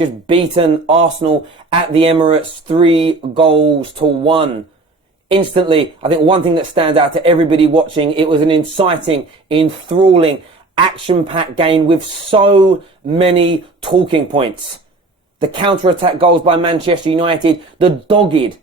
just beaten Arsenal at the Emirates 3-1. Instantly, I think one thing that stands out to everybody watching, it was an inciting, enthralling, action-packed game with so many talking points. The counter-attack goals by Manchester United, the dogged,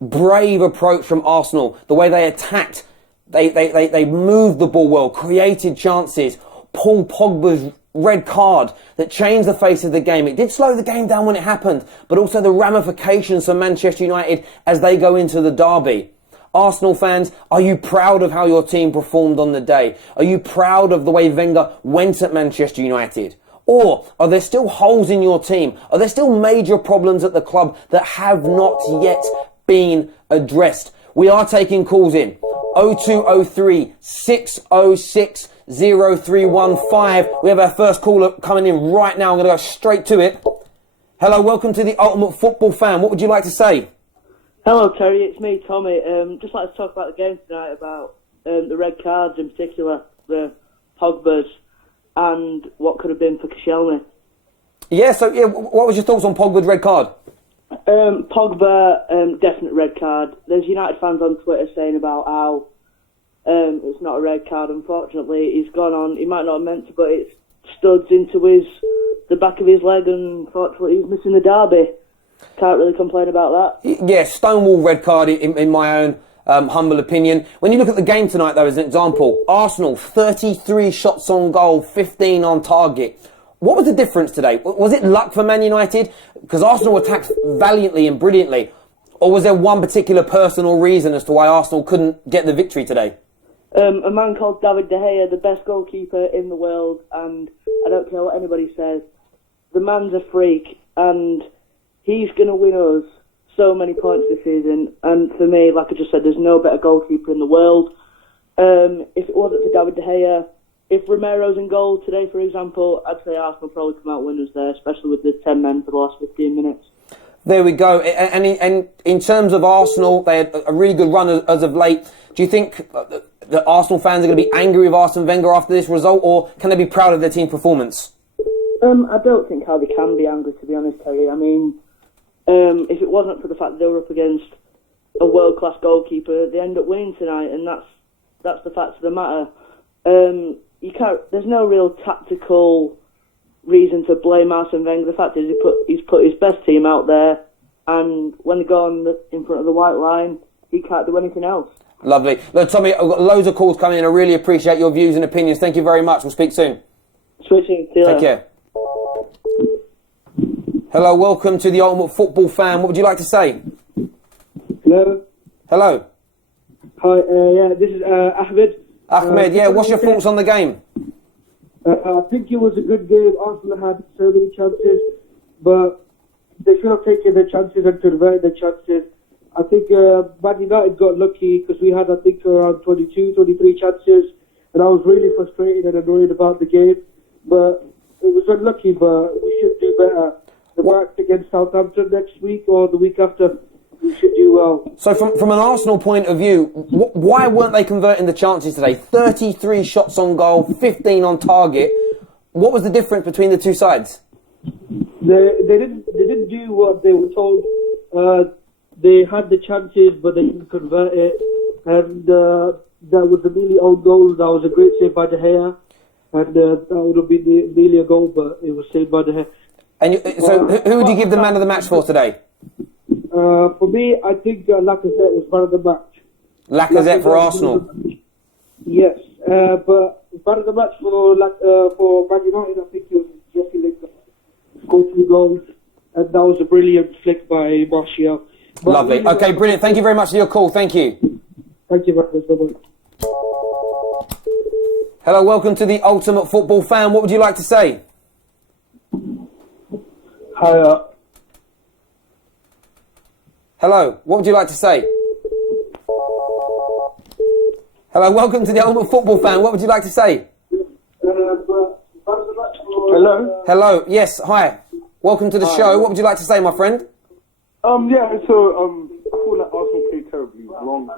brave approach from Arsenal, the way they attacked, they moved the ball well, created chances. Paul Pogba's red card that changed the face of the game. It did slow the game down when it happened, but also the ramifications for Manchester United as they go into the derby. Arsenal fans, are you proud of how your team performed on the day? Are you proud of the way Wenger went at Manchester United? Or are there still holes in your team? Are there still major problems at the club that have not yet been addressed? We are taking calls in. 0203 606 0315. We have our first caller coming in right now. I'm going to go straight to it. Hello, welcome to the Ultimate Football Fan. What would you like to say? Hello, Terry. It's me, Tommy. Just like to talk about the game tonight, about the red cards in particular, the Pogba's, and what could have been for Koscielny. What was your thoughts on Pogba's red card? Pogba, definite red card. There's United fans on Twitter saying about how it's not a red card. Unfortunately, he's gone on. He might not have meant to, but it studs into the back of his leg, and unfortunately, he's missing the derby. Can't really complain about that. Yeah, stonewall red card in my own humble opinion. When you look at the game tonight, though, as an example, Arsenal 33 shots on goal, 15 on target. What was the difference today? Was it luck for Man United? Because Arsenal attacked valiantly and brilliantly. Or was there one particular personal reason as to why Arsenal couldn't get the victory today? A man called David De Gea, the best goalkeeper in the world, and I don't care what anybody says, the man's a freak, and he's going to win us so many points this season. And for me, like I just said, there's no better goalkeeper in the world. If it wasn't for David De Gea, if Romero's in goal today, for example, I'd say Arsenal probably come out winners there, especially with the 10 men for the last 15 minutes. There we go. And in terms of Arsenal, they had a really good run as of late. Do you think that Arsenal fans are going to be angry with Arsene Wenger after this result, or can they be proud of their team performance? I don't think how they can be angry, to be honest, Terry. I mean, if it wasn't for the fact that they were up against a world-class goalkeeper, they end up winning tonight, and that's the fact of the matter. There's no real tactical reason to blame Arsene Wenger. The fact is he's put his best team out there, and when they go in front of the white line, he can't do anything else. Lovely. Look, Tommy, I've got loads of calls coming in. I really appreciate your views and opinions. Thank you very much. We'll speak soon. Switching. See you later. Take care. Hello, welcome to the Ultimate Football Fan. What would you like to say? Hello. Hello. Hi, this is Ahmed. Ahmed, what's your thoughts on the game? I think it was a good game. Arsenal had so many chances, but they should have taken their chances and converted their chances. I think Man United got lucky because we had, I think, around 22, 23 chances, and I was really frustrated and annoyed about the game. But it was unlucky, but we should do better. The match against Southampton next week or the week after, we should do well. So from an Arsenal point of view, why weren't they converting the chances today? 33 shots on goal, 15 on target. What was the difference between the two sides? They didn't do what they were told. They had the chances, but they didn't convert it. And that was a nearly own goal. That was a great save by De Gea. And that would have been nearly a goal, but it was saved by De Gea. And who would you give the man of the match for today? For me, I think Lacazette was man of the match. Lacazette for Arsenal? Yes. But man of the match for Man United, I think it was Jesse Lingard. Scored 2 goals. And that was a brilliant flick by Martial. But lovely. Okay, brilliant. Thank you very much for your call. Thank you. Thank you very much. Hello, welcome to the Ultimate Football Fan. What would you like to say? Hi. Hello, what would you like to say? Hello, welcome to the Ultimate Football Fan. What would you like to say? Hello. Hello, yes, hi. Welcome to the show. What would you like to say, my friend? I feel like Arsenal played terribly wrong.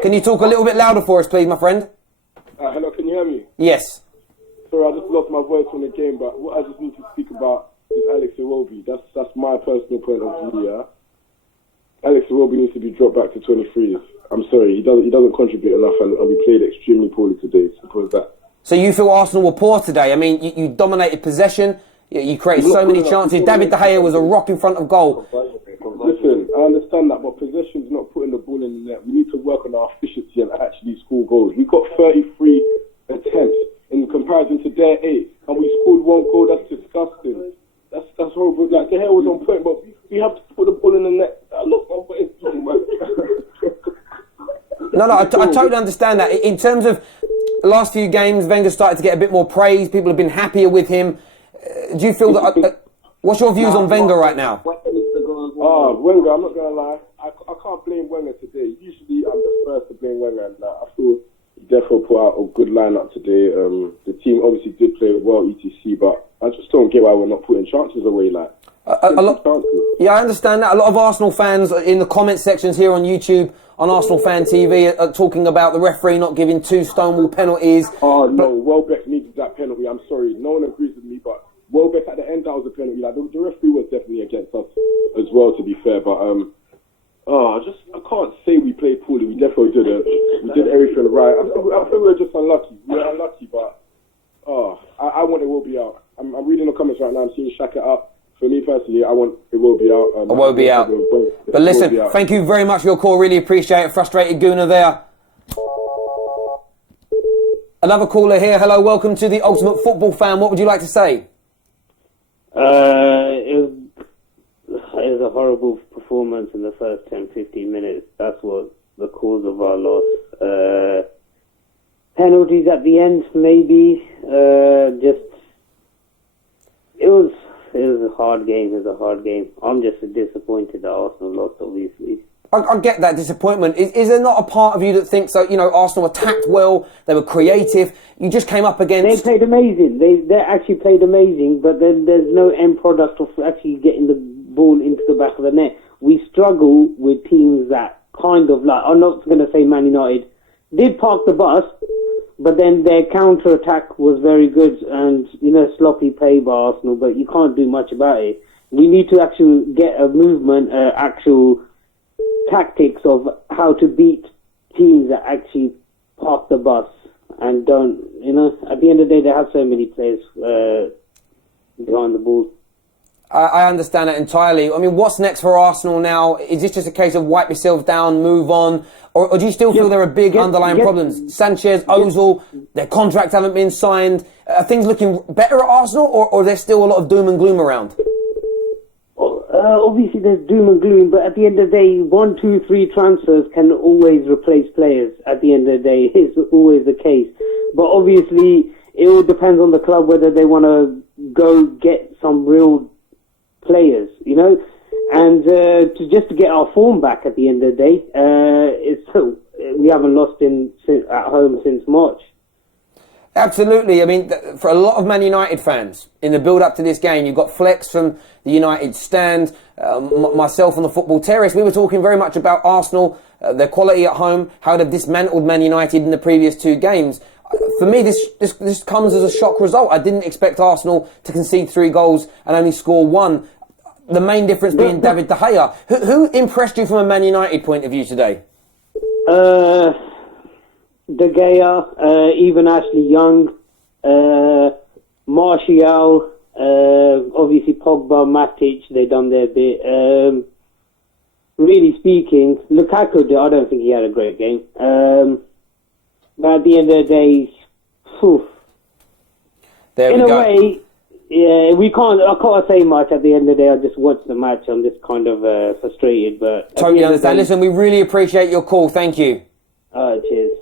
Can you talk a little bit louder for us, please, my friend? Hello, can you hear me? Yes. Sorry, I just lost my voice from the game, but what I just need to speak about is Alex Iwobi. That's my personal point of view. Yeah, Alex Iwobi needs to be dropped back to 23s. I'm sorry, he doesn't contribute enough, and we played extremely poorly today. Because that. So you feel Arsenal were poor today? I mean, you dominated possession. You created so many chances. David De Gea was a rock in front of goal. Listen, I understand that, but possession's not putting the ball in the net. We need to work on our efficiency and actually score goals. We got 33 attempts in comparison to their 8, and we scored 1 goal. That's disgusting. That's horrible. Like, De Gea was on point, but we have to put the ball in the net. Look, No, I totally understand that. In terms of the last few games, Wenger started to get a bit more praise. People have been happier with him. Do you feel that... what's your views on Wenger right now? Wenger, I'm not going to lie. I can't blame Wenger today. Usually I'm the first to blame Wenger, and I feel he definitely put out a good lineup today. The team obviously did play well, etc., but I just don't get why we're not putting chances away. Yeah, I understand that. A lot of Arsenal fans in the comment sections here on YouTube, on Arsenal Fan TV, are talking about the referee not giving 2 Stonewall penalties. Oh, no, Welbeck needed that penalty. I'm sorry. No one agrees with me, but Welbeck at the end, that was a penalty. Like, the referee was definitely against us as well, to be fair. But I can't say we played poorly. We definitely didn't. We did everything right. I think we were just unlucky. We were unlucky, but I want it will be out. I'm reading the comments right now. I'm seeing Shaq it up. For me personally, I want it will be out. It will be out. But listen, thank you very much for your call. Really appreciate it. Frustrated Gooner there. Another caller here. Hello, welcome to the Ultimate Football Fan. What would you like to say? It was a horrible performance in the first 10-15 minutes. That's what the cause of our loss. Penalties at the end, maybe. It was a hard game. It was a hard game. I'm just disappointed that Arsenal lost, obviously. I get that disappointment. Is there not a part of you that thinks that, Arsenal attacked well, they were creative, you just came up against... They played amazing. They actually played amazing, but then there's no end product of actually getting the ball into the back of the net. We struggle with teams that kind of like, I'm not going to say Man United, did park the bus, but then their counter-attack was very good and, sloppy play by Arsenal, but you can't do much about it. We need to actually get a movement, actual tactics of how to beat teams that actually park the bus and don't, at the end of the day, they have so many players behind the ball. I understand that entirely. I mean, what's next for Arsenal now? Is this just a case of wipe yourself down, move on? Or do you still feel there are big underlying problems? Sanchez, Ozil, their contracts haven't been signed. Are things looking better at Arsenal, or there's still a lot of doom and gloom around? Obviously, there's doom and gloom, but at the end of the day, 1, 2, 3 transfers can always replace players. At the end of the day, it's always the case. But obviously, it all depends on the club whether they want to go get some real players, and to get our form back at the end of the day. We haven't lost at home since March. Absolutely. I mean, for a lot of Man United fans, in the build-up to this game, you've got Flex from the United stand, myself on the Football Terrace. We were talking very much about Arsenal, their quality at home, how they've dismantled Man United in the previous 2 games. For me, this comes as a shock result. I didn't expect Arsenal to concede 3 goals and only score 1. The main difference being David De Gea. Who impressed you from a Man United point of view today? De Gea, even Ashley Young, Martial, obviously Pogba, Matic, they done their bit. Really speaking, Lukaku, I don't think he had a great game. But at the end of the day, in a way, yeah, I can't say much. At the end of the day, I just watched the match. I'm just kind of frustrated, but... Totally understand. Listen, we really appreciate your call. Thank you. Cheers.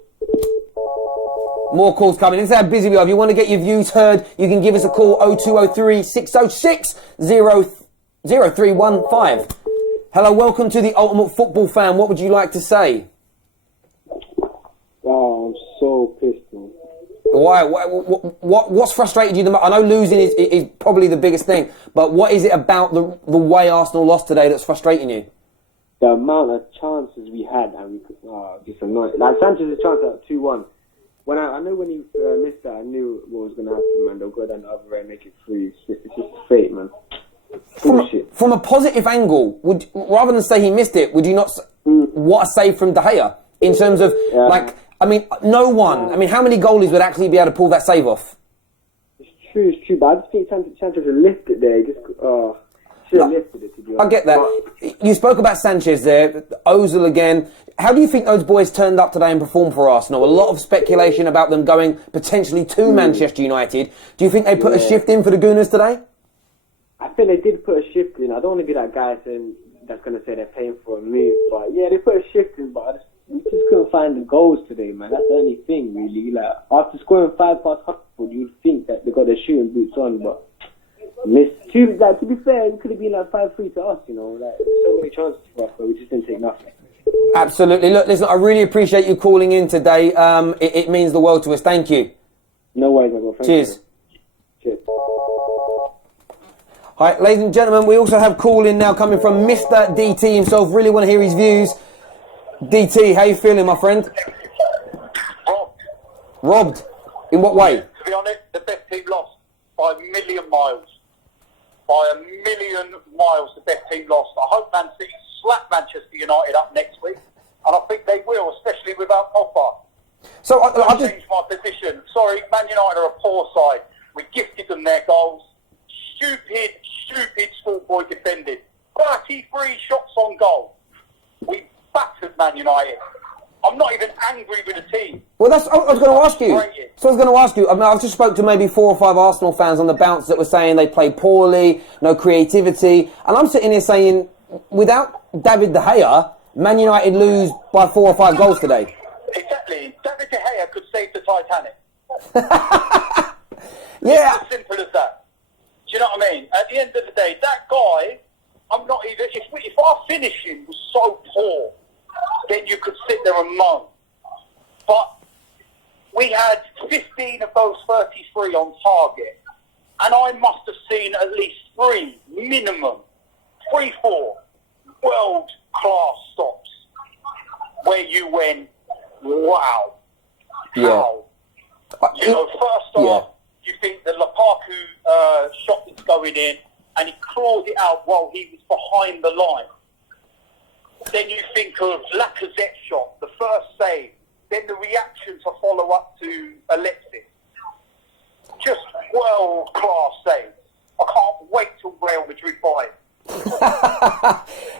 More calls coming. This is how busy we are. If you want to get your views heard, you can give us a call 0203 606 0315. Hello, welcome to the Ultimate Football Fan. What would you like to say? Oh, I'm so pissed, man. Why? What's frustrated you the most? I know losing is probably the biggest thing, but what is it about the way Arsenal lost today that's frustrating you? The amount of chances we had, and we could, just annoying. Like Sanchez's chance at 2-1, I know when he missed that, I knew what was going to happen, man. They'll go down the other way and make it free. It's just fate, man. From a positive angle, rather than say he missed it, would you not? What a save from De Gea in terms of no one. I mean, how many goalies would actually be able to pull that save off? It's true, but I just think Sanchez should lift it there. Should have lifted it, to be honest. I get that. You spoke about Sanchez there, Ozil again. How do you think those boys turned up today and performed for Arsenal? A lot of speculation about them going potentially to Manchester United. Do you think they put a shift in for the Gooners today? I think they did put a shift in. I don't want to be that guy that's going to say they're paying for a move. But yeah, they put a shift in, but we just couldn't find the goals today, man. That's the only thing, really. Like, after scoring 5 past Hartford, you'd think that they got their shooting boots on, but missed. To be fair, it could have been like 5-3 to us, you know. Like, there were so many chances for us, but we just didn't take nothing. Absolutely. Look, listen, I really appreciate you calling in today. It means the world to us. Thank you. No worries, my bro. Cheers. Cheers. Hi, ladies and gentlemen, we also have call in now coming from Mr. DT himself. Really want to hear his views. DT, how you feeling, my friend? Robbed. Robbed? In what way? To be honest, the best team lost by a million miles. By a million miles, the best team lost. I hope Man City slap Manchester United up next week, and I think they will, especially without Pogba. So I just changed my position. Sorry, Man United are a poor side. We gifted them their goals. Stupid schoolboy defended. 33 shots on goal. We battered Man United. I'm not even angry with the team. Well, I was going to ask you. So I was going to ask you. I mean, I've just spoke to maybe 4 or 5 Arsenal fans on the bounce that were saying they played poorly, no creativity, and I'm sitting here saying, without David De Gea, Man United lose by 4 or 5 goals today. Exactly. David De Gea could save the Titanic. Yeah. It's as simple as that. Do you know what I mean? At the end of the day, that guy, I'm not even... If our finishing was so poor, then you could sit there and moan. But we had 15 of those 33 on target. And I must have seen at least 3, minimum, 3, 4 world-class stops where you went, wow. How? You know, first off, you think the Lukaku shot that's going in, and he clawed it out while he was behind the line. Then you think of Lacazette's shot, the first save, then the reaction to follow up to Alexis. Just world-class saves. I can't wait till Real Madrid buy it.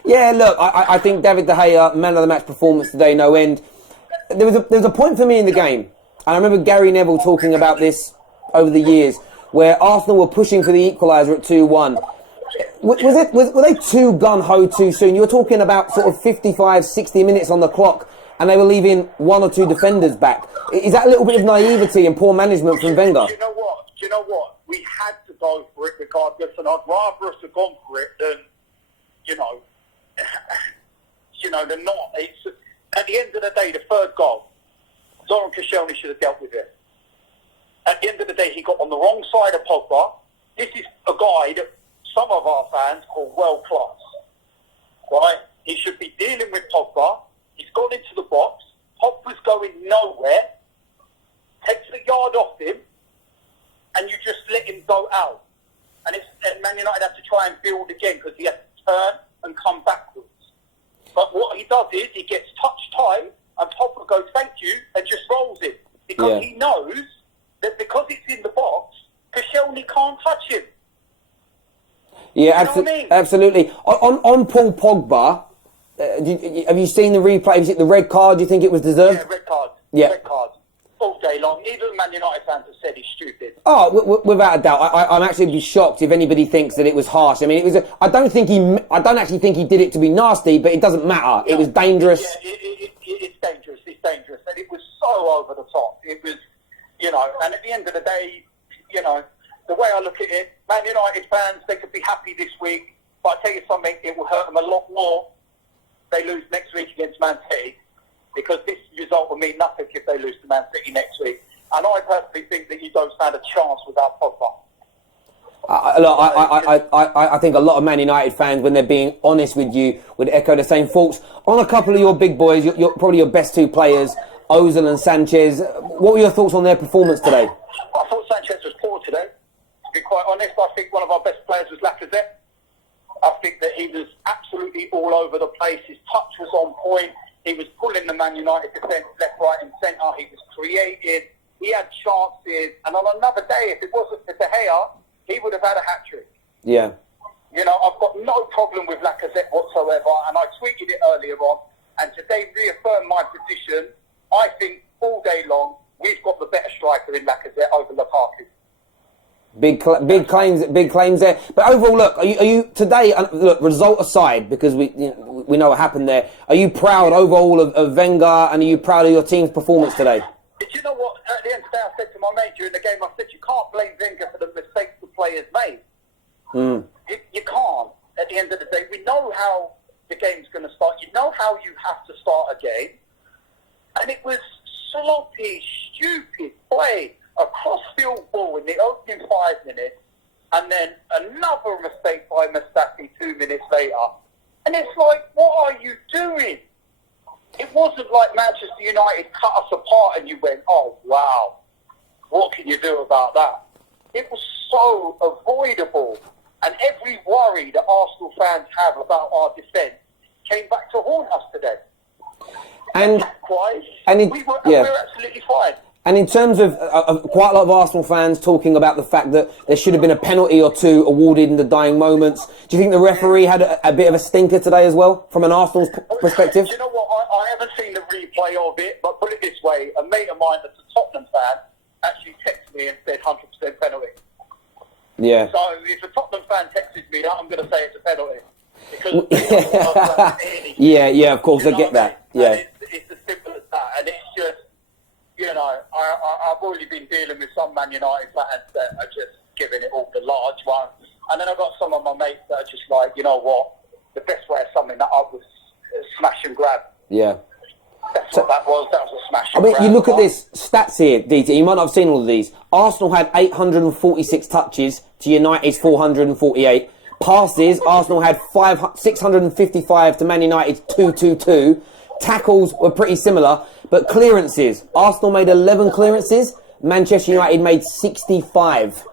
Yeah, look, I think David De Gea, man of the match performance today, no end. There was a point for me in the game, and I remember Gary Neville talking about this over the years, where Arsenal were pushing for the equaliser at 2-1. Were they too gun-ho too soon? You were talking about sort of 55, 60 minutes on the clock, and they were leaving 1 or 2 defenders back. Is that a little bit of naivety and poor management from Wenger? Do you know what? We had to go for it regardless, and I'd rather us have gone for it than, than not. It's, at the end of the day, the third goal, Zoran Koscielny should have dealt with it. At the end of the day, he got on the wrong side of Pogba. This is a guy that some of our fans call world class, right? He should be dealing with Pogba. He's gone into the box. Pogba's going nowhere. Takes the yard off him, and you just let him go out. And Man United have to try and build again because he has to turn and come backwards. But what he does is he gets touch tight, and Pogba goes thank you and just rolls it because he knows that because it's in the box, Koscielny can't touch him. Yeah, you know what I mean? Absolutely. On Paul Pogba, have you seen the replay? Is it the red card? Do you think it was deserved? Yeah, red card. Yeah. Red card. All day long. Even Man United fans have said he's stupid. Oh, without a doubt. I'm actually be shocked if anybody thinks that it was harsh. I mean, it was. I don't actually think he did it to be nasty, but it doesn't matter. Yeah. It was dangerous. Yeah, it's dangerous. It's dangerous, and it was so over the top. It was, and at the end of the day, the way I look at it, Man United fans, they could be happy this week, but I tell you something, it will hurt them a lot more if they lose next week against Man City, because this result will mean nothing if they lose to Man City next week. And I personally think that you don't stand a chance without Pogba. I think a lot of Man United fans, when they're being honest with you, would echo the same thoughts. On a couple of your big boys, you're probably your best 2 players, Ozil and Sanchez. What were your thoughts on their performance today? I thought Sanchez was poor today. To be quite honest, I think one of our best players was Lacazette. I think that he was absolutely all over the place. His touch was on point. He was pulling the Man United defence left, right and centre. He was creative. He had chances. And on another day, if it wasn't for De Gea, he would have had a hat-trick. Yeah. You know, I've got no problem with Lacazette whatsoever. And I tweeted it earlier on. And today reaffirmed my position. I think all day long, we've got the better striker in Lacazette over Lukaku. Big claims there. But overall, look, are you today? Look, result aside, because we know what happened there. Are you proud overall of Wenger, and are you proud of your team's performance today? Do you know what? At the end of the day, I said to my mate during the game, I said, you can't blame Wenger for the mistakes the players made. You can't. At the end of the day, we know how the game's going to start. You know how you have to start a game, and it was sloppy, stupid play. A cross-field ball in the opening 5 minutes, and then another mistake by Mustafi 2 minutes later. And it's like, what are you doing? It wasn't like Manchester United cut us apart and you went, oh, wow, what can you do about that? It was so avoidable. And every worry that Arsenal fans have about our defence came back to haunt us today. And we were absolutely fine. And in terms of quite a lot of Arsenal fans talking about the fact that there should have been a penalty or two awarded in the dying moments, do you think the referee had a bit of a stinker today as well, from an Arsenal perspective? Do you know what? I haven't seen the replay of it, but put it this way, a mate of mine that's a Tottenham fan actually texted me and said 100% penalty. Yeah. So if a Tottenham fan texts me that, I'm going to say it's a penalty. Because yeah, of course, I get that. Yeah. It's as simple as that, and it's just, you know, I've already been dealing with some Man United fans that are just giving it all the large one. And then I've got some of my mates that are just like, you know what, the best way of summing that up was smash and grab. Yeah. That's what that was. That was a smash and grab. You look at this stats here, DT, you might not have seen all of these. Arsenal had 846 touches to United's 448. Passes, Arsenal had 655 to Man United's 222. Tackles were pretty similar, but clearances, Arsenal made 11 clearances, Manchester United made 65.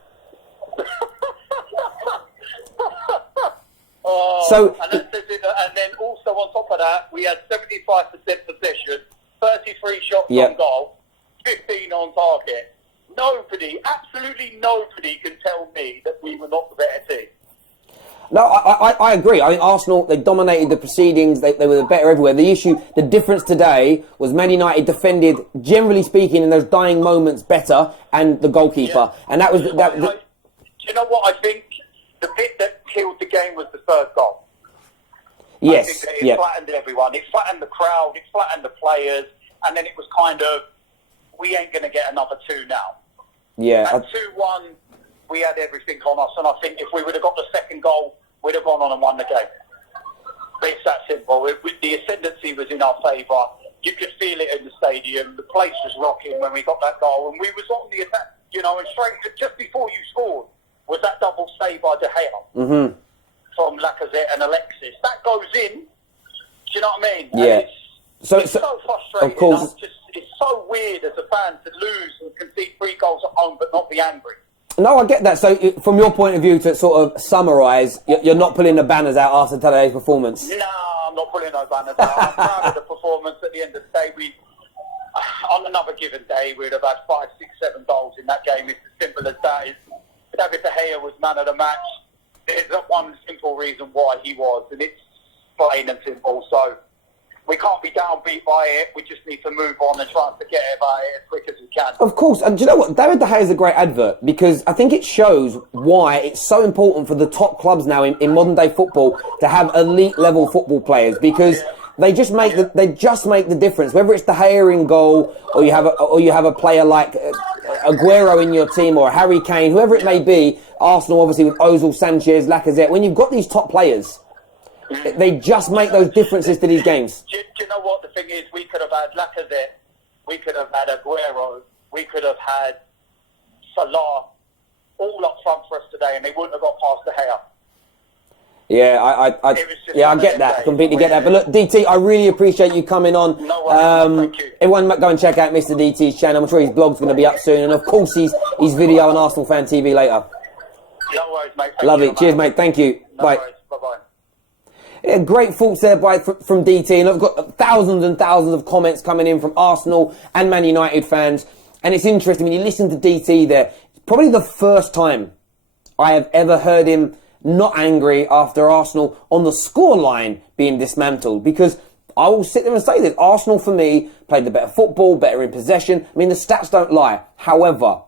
And then also on top of that, we had 75% possession, 33 shots on goal, 15 on target. Absolutely nobody can tell me that we were not the better team. No, I agree. I mean, Arsenal, they dominated the proceedings. They were the better everywhere. The difference today was Man United defended, generally speaking, in those dying moments better, and the goalkeeper. Yeah. And that was... Do you know what I think? The bit that killed the game was the third goal. Yes. I think that it flattened everyone. It flattened the crowd. It flattened the players. And then it was kind of, we ain't going to get another 2 now. Yeah. And 2-1... we had everything on us, and I think if we would have got the second goal, we'd have gone on and won the game. But it's that simple. The ascendancy was in our favour. You could feel it in the stadium. The place was rocking when we got that goal, and we was on the attack, you know, and straight just before you scored was that double save by De Gea from Lacazette and Alexis. That goes in. Do you know what I mean? Yeah. It's so frustrating. Of course. It's so weird as a fan to lose and concede 3 goals at home but not be angry. No, I get that. So, from your point of view, to sort of summarise, you're not pulling the banners out after today's performance? No, I'm not pulling no banners out. I'm proud of the performance. At the end of the day, on another given day, we'd have had 5, 6, 7 goals in that game. It's as simple as that. David De Gea was man of the match. There's one simple reason why he was, and it's plain and simple. So, we can't be downbeat by it. We just need to move on and try and forget about it as quick as we can. Of course. And do you know what? David De Gea is a great advert, because I think it shows why it's so important for the top clubs now in modern day football to have elite level football players, because they just make the difference. Whether it's De Gea in goal, or you have a player like Aguero in your team, or Harry Kane, whoever it may be. Arsenal, obviously, with Ozil, Sanchez, Lacazette. When you've got these top players, they just make those differences to these games. Do you know what the thing is? We could have had Lacazette, we could have had Aguero, we could have had Salah all up front for us today, and they wouldn't have got past De Gea. Yeah, I It was just yeah, I one of get them that. days Completely get where- that. But look, DT, I really appreciate you coming on. No worries, thank you. Everyone go and check out Mr. DT's channel. I'm sure his blog's going to be up soon. And of course, his video on Arsenal Fan TV later. No worries, mate. Thank Lovely. you, Cheers, mate. Thank you. No Bye. worries. Bye-bye. Yeah, great thoughts there from DT. And I've got thousands and thousands of comments coming in from Arsenal and Man United fans. And it's interesting, when you listen to DT there, it's probably the first time I have ever heard him not angry after Arsenal on the scoreline being dismantled, because I will sit there and say this. Arsenal, for me, played the better football, better in possession. I mean, the stats don't lie. However,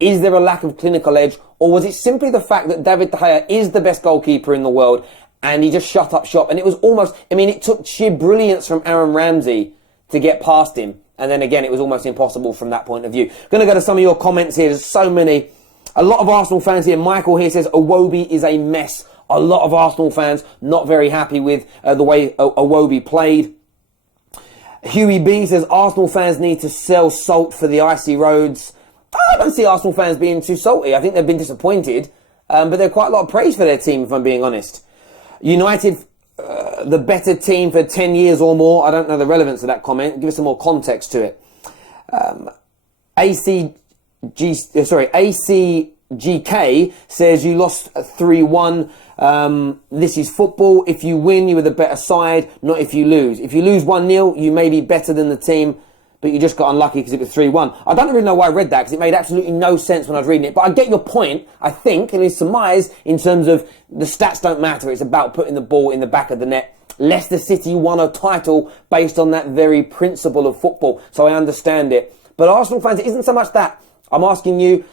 is there a lack of clinical edge, or was it simply the fact that David De Gea is the best goalkeeper in the world and he just shut up shop? And it was almost, I mean, it took sheer brilliance from Aaron Ramsey to get past him. And then again, it was almost impossible from that point of view. Going to go to some of your comments here. There's so many. A lot of Arsenal fans here. Michael here says Iwobi is a mess. A lot of Arsenal fans not very happy with the way Iwobi played. Huey B says Arsenal fans need to sell salt for the icy roads. I don't see Arsenal fans being too salty. I think they've been disappointed. But they're quite a lot of praise for their team, if I'm being honest. United, the better team for 10 years or more. I don't know the relevance of that comment. Give us some more context to it. ACGK says you lost 3-1. This is football. If you win, you are the better side, not if you lose. If you lose 1-0, you may be better than the team, but you just got unlucky because it was 3-1. I don't really know why I read that, because it made absolutely no sense when I was reading it. But I get your point, I think, and it's surmise in terms of the stats don't matter. It's about putting the ball in the back of the net. Leicester City won a title based on that very principle of football, so I understand it. But Arsenal fans, it isn't so much that. I'm asking you,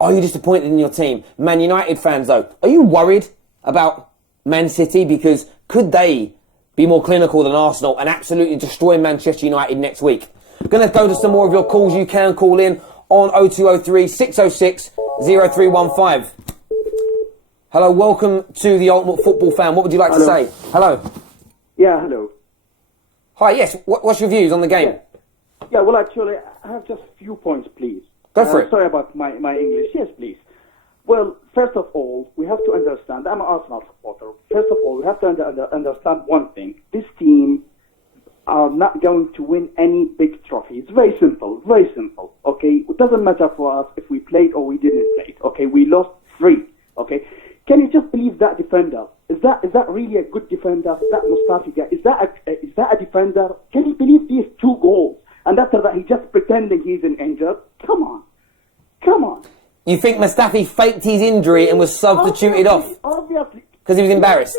are you disappointed in your team? Man United fans, though, are you worried about Man City? Because could they be more clinical than Arsenal and absolutely destroy Manchester United next week? Going to go to some more of your calls. You can call in on 0203 606 0315. Hello, welcome to the Ultimate Football Fan. What would you like to say? Hello. Yeah, hello. Hi, yes. What's your views on the game? Yeah, well, actually, I have just a few points, please. Go for it. Sorry about my English. Yes, please. Well, first of all, we have to understand, I'm an Arsenal supporter. First of all, we have to understand one thing. This team are not going to win any big trophy. It's very simple, okay? It doesn't matter for us if we played or we didn't play, okay? We lost 3, okay? Can you just believe that defender? Is that really a good defender? That Mustafi guy, is that a defender? Can you believe these 2 goals? And after that, he's just pretending he's injured? Come on. You think Mustafi faked his injury and was substituted off? Obviously. Because he was embarrassed?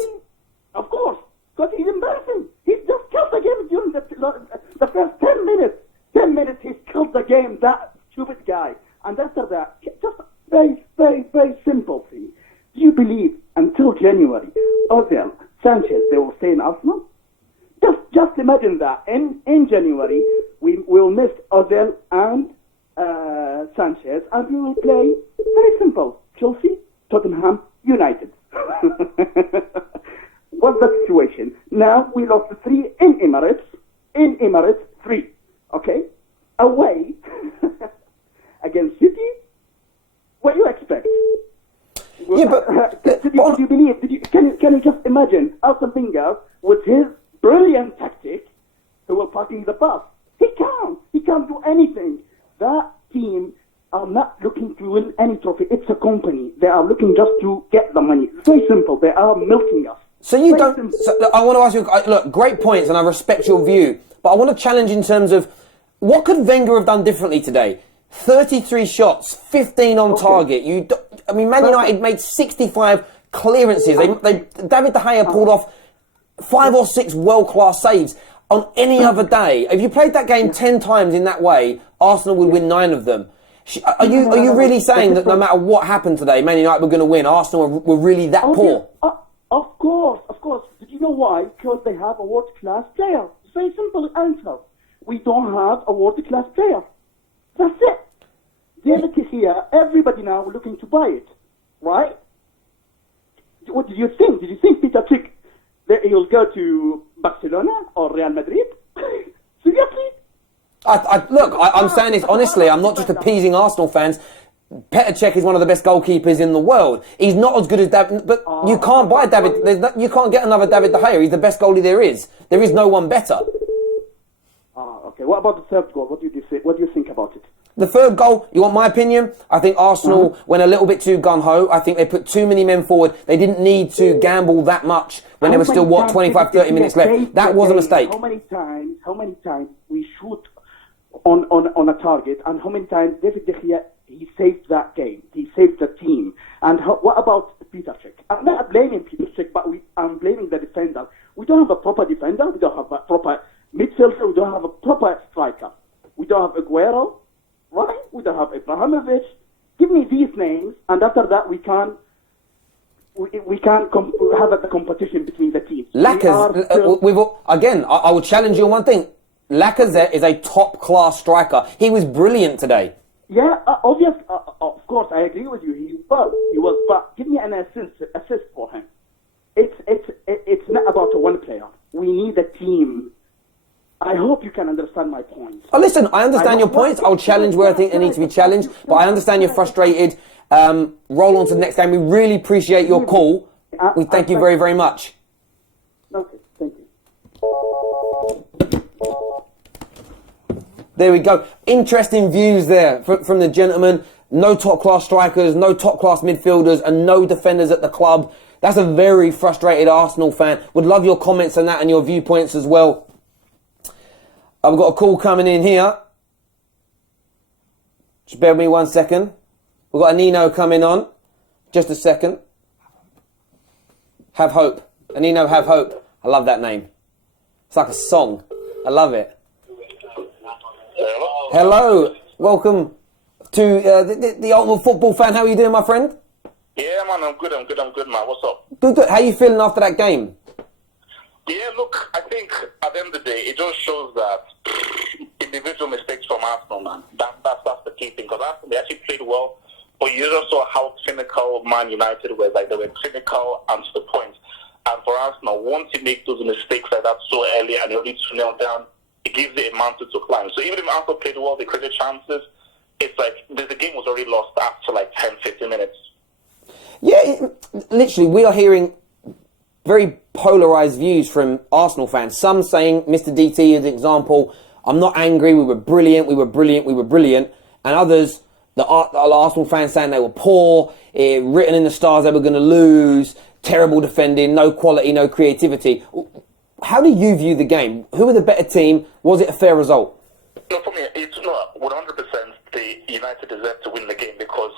Of course. Because he's embarrassing. He just killed the game during the first 10 minutes. 10 minutes, he's killed the game, that stupid guy. And after that, just very, very, very simple thing. Do you believe until January, Ozil, Sanchez, they will stay in Arsenal? Just imagine that. In January, we will miss Ozil and Sanchez, and we will play very simple: Chelsea, Tottenham, United. What's the situation? Now we lost 3 in Emirates. 3. Okay, away against City. What do you expect? Yeah, but Did you believe? Can you just imagine Arsene Wenger with his brilliant tactic, who will parking the bus? He can't do anything. That team are not looking to win any trophy. It's a company. They are looking just to get the money. It's very simple. They are milking us. So you don't... So, look, I want to ask you... Look, great points, and I respect your view. But I want to challenge in terms of... What could Wenger have done differently today? 33 shots, 15 on target. Man United made 65 clearances. David De Gea pulled off 5 or 6 world-class saves. On any other day, if you played that game 10 times in that way, Arsenal would win 9 of them. Are you really saying that no matter what happened today, Man United were going to win? Arsenal were really that poor? Of course. Did you know why? Because they have a world-class player. Very simple answer. We don't have a world-class player. That's it. David De Gea, everybody now looking to buy it, right? What did you think? Did you think Peter Cech, he'll go to Barcelona or Real Madrid? Seriously? I'm saying this honestly. I'm not just appeasing Arsenal fans. Petr Cech is one of the best goalkeepers in the world. He's not as good as David, but you can't buy David. You can't get another David De Gea. He's the best goalie there is. There is no one better. Okay. What about the third goal? What do you say? What do you think about it? The third goal, you want my opinion? I think Arsenal went a little bit too gun-ho. I think they put too many men forward. They didn't need to gamble that much when there was still, 25, 30 minutes left. That was a mistake. How many times we shoot on a target, and how many times David De Gea, he saved that game. He saved the team. And what about Petr Cech? I'm not blaming Petr Cech, but I'm blaming the defender. We don't have a proper defender. We don't have a proper midfielder. We don't have a proper striker. We don't have Aguero. Right? We don't have Ibrahimovic. Give me these names, and after that we can have a competition between the teams. Lacazette, again, I will challenge you on one thing. Lacazette is a top-class striker. He was brilliant today. Yeah, obvious. Of course, I agree with you. He was. But give me an assist for him. It's not about one player. We need a team. I hope you can understand my point. Oh, listen, I understand your points. I'll challenge where I think they need to be challenged, but I understand you're frustrated. Roll on to the next game. We really appreciate your call. We thank you very, very much. Okay, thank you. There we go. Interesting views there from the gentleman. No top-class strikers, no top-class midfielders, and no defenders at the club. That's a very frustrated Arsenal fan. Would love your comments on that and your viewpoints as well. I've got a call coming in here. Just bear with me 1 second. We've got a Nino coming on. Just a second. Have Hope. A Nino, Have Hope. I love that name. It's like a song. I love it. Hello. Welcome to the Ultimate Football Fan. How are you doing, my friend? Yeah, man, I'm good, man. What's up? Good. How are you feeling after that game? Yeah, look, I think at the end of the day, it just shows that individual mistakes from Arsenal, man. That's the key thing. Because Arsenal, they actually played well, but you just saw how cynical Man United was. Like, they were cynical and to the point. And for Arsenal, once you make those mistakes like that so early and you're ready to nail down, it gives it a mountain to climb. So even if Arsenal played well, they created chances, it's like the game was already lost after like 10, 15 minutes. Yeah, literally, we are hearing very polarised views from Arsenal fans. Some saying, Mr. DT is an example, I'm not angry, we were brilliant. And others, the Arsenal fans saying they were poor, written in the stars they were going to lose, terrible defending, no quality, no creativity. How do you view the game? Who were the better team? Was it a fair result? No, for me, it's not 100% the United deserve to win the game, because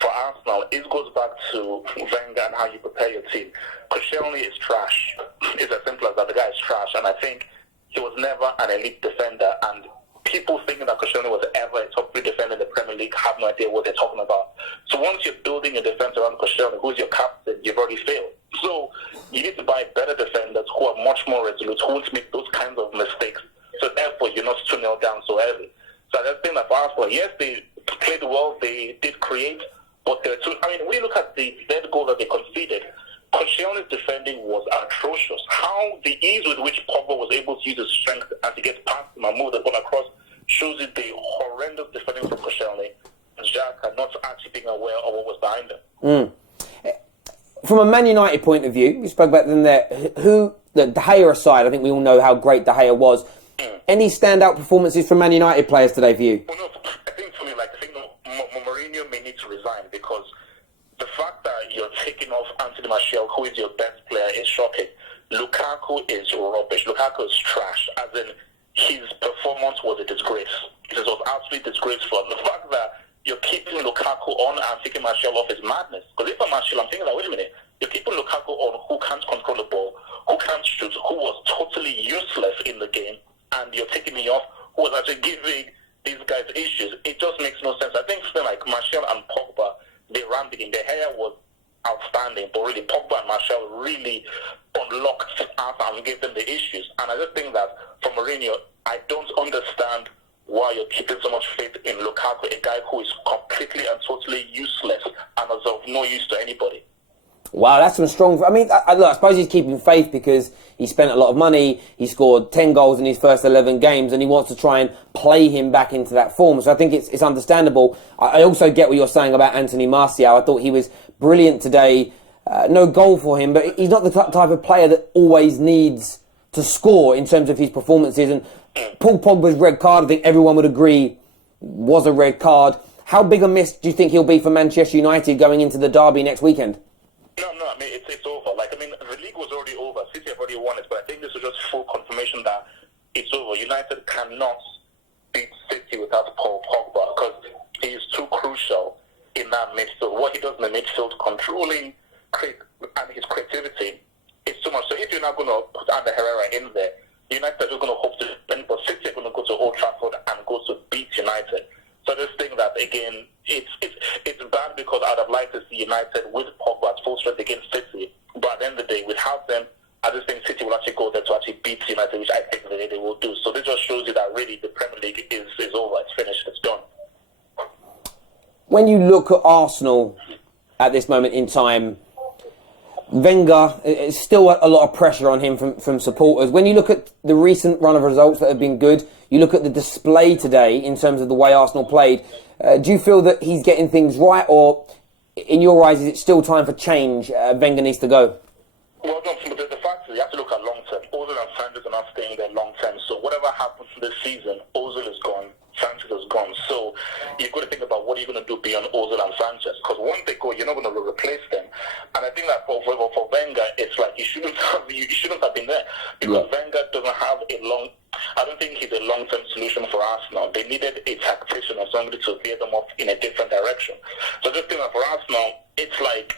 for Arsenal, it goes back to Wenger and how you prepare your team. Koscielny is trash. It's as simple as that. The guy is trash, and I think he was never an elite defender. And people thinking that Koscielny was ever a top 3 defender in the Premier League have no idea what they're talking about. So once you're building a defense around Koscielny, who's your captain, you've already failed. So you need to buy better defenders who are much more resolute, who won't make those kinds of mistakes. So therefore, you're not 2-0 down so early. So I just think that for Arsenal, yes, they played well, they did create, but there are two. I mean, when you look at the third goal that they conceded, Koscielny's defending was atrocious. How the ease with which Pogba was able to use his strength and to get past him and move the ball across shows you the horrendous defending from Koscielny. And Xhaka not actually being aware of what was behind him. From a Man United point of view, we spoke about them there. The De Gea aside, I think we all know how great De Gea was. Any standout performances from Man United players today for you? Well, no, I think for me, I think Mourinho may need to resign, because the fact that you're taking off Anthony Martial, who is your best player, is shocking. Lukaku is rubbish. Lukaku is trash. As in, his performance was a disgrace. It was absolutely disgraceful. The fact that you're keeping Lukaku on and taking Martial off is madness. Because if I'm Martial, I'm thinking, wait a minute, you're keeping Lukaku on, who can't control the ball, who can't shoot, who was totally useless in the game, and you're taking me off, who was actually giving these guys issues. It just makes no sense. I think something like Martial and Pogba, they ran the game. De Gea was outstanding, but really Pogba and Martial really unlocked Arsenal and gave them the issues. And I just think that for Mourinho, I don't understand why you're keeping so much faith in Lukaku, a guy who is completely and totally useless and is of no use to anybody. Wow, that's some strong... I mean, look, I suppose he's keeping faith because he spent a lot of money. He scored 10 goals in his first 11 games, and he wants to try and play him back into that form. So I think it's understandable. I also get what you're saying about Anthony Martial. I thought he was brilliant today. No goal for him, but he's not the type of player that always needs to score in terms of his performances. And Paul Pogba's red card, I think everyone would agree, was a red card. How big a miss do you think he'll be for Manchester United going into the derby next weekend? No, I mean, it's over. The league was already over. City have already won it, but I think this is just full confirmation that it's over. United cannot beat City without Paul Pogba because he is too crucial in that midfield. What he does in the midfield, controlling, and his creativity is too much. So if you're not going to put Ander Herrera in there, United are just going to hope to win, but City are going to go to Old Trafford and go to beat United. So I just think that, again, it's bad because I'd have liked to see United with Pogba at full strength against City. But at the end of the day, without them, I just think City will actually go there to actually beat United, which I think they will do. So this just shows you that really the Premier League is over. It's finished. It's done. When you look at Arsenal at this moment in time, Wenger, it's still a lot of pressure on him from supporters. When you look at the recent run of results that have been good, you look at the display today in terms of the way Arsenal played, do you feel that he's getting things right, or in your eyes, is it still time for change? Wenger needs to go? Well, no, the fact is you have to look at long term. Ozil and Sanchez are not staying there long term. So whatever happens this season, Ozil is gone, Sanchez is gone. So you've got to think about what are you going to do beyond Ozil and Sanchez. Because once they go, you're not going to replace them. And I think that for Wenger, it's like you shouldn't have been there. Because Wenger doesn't have I don't think he's a long-term solution for Arsenal. They needed a tactician or somebody to veer them off in a different direction. So just think that for Arsenal, it's like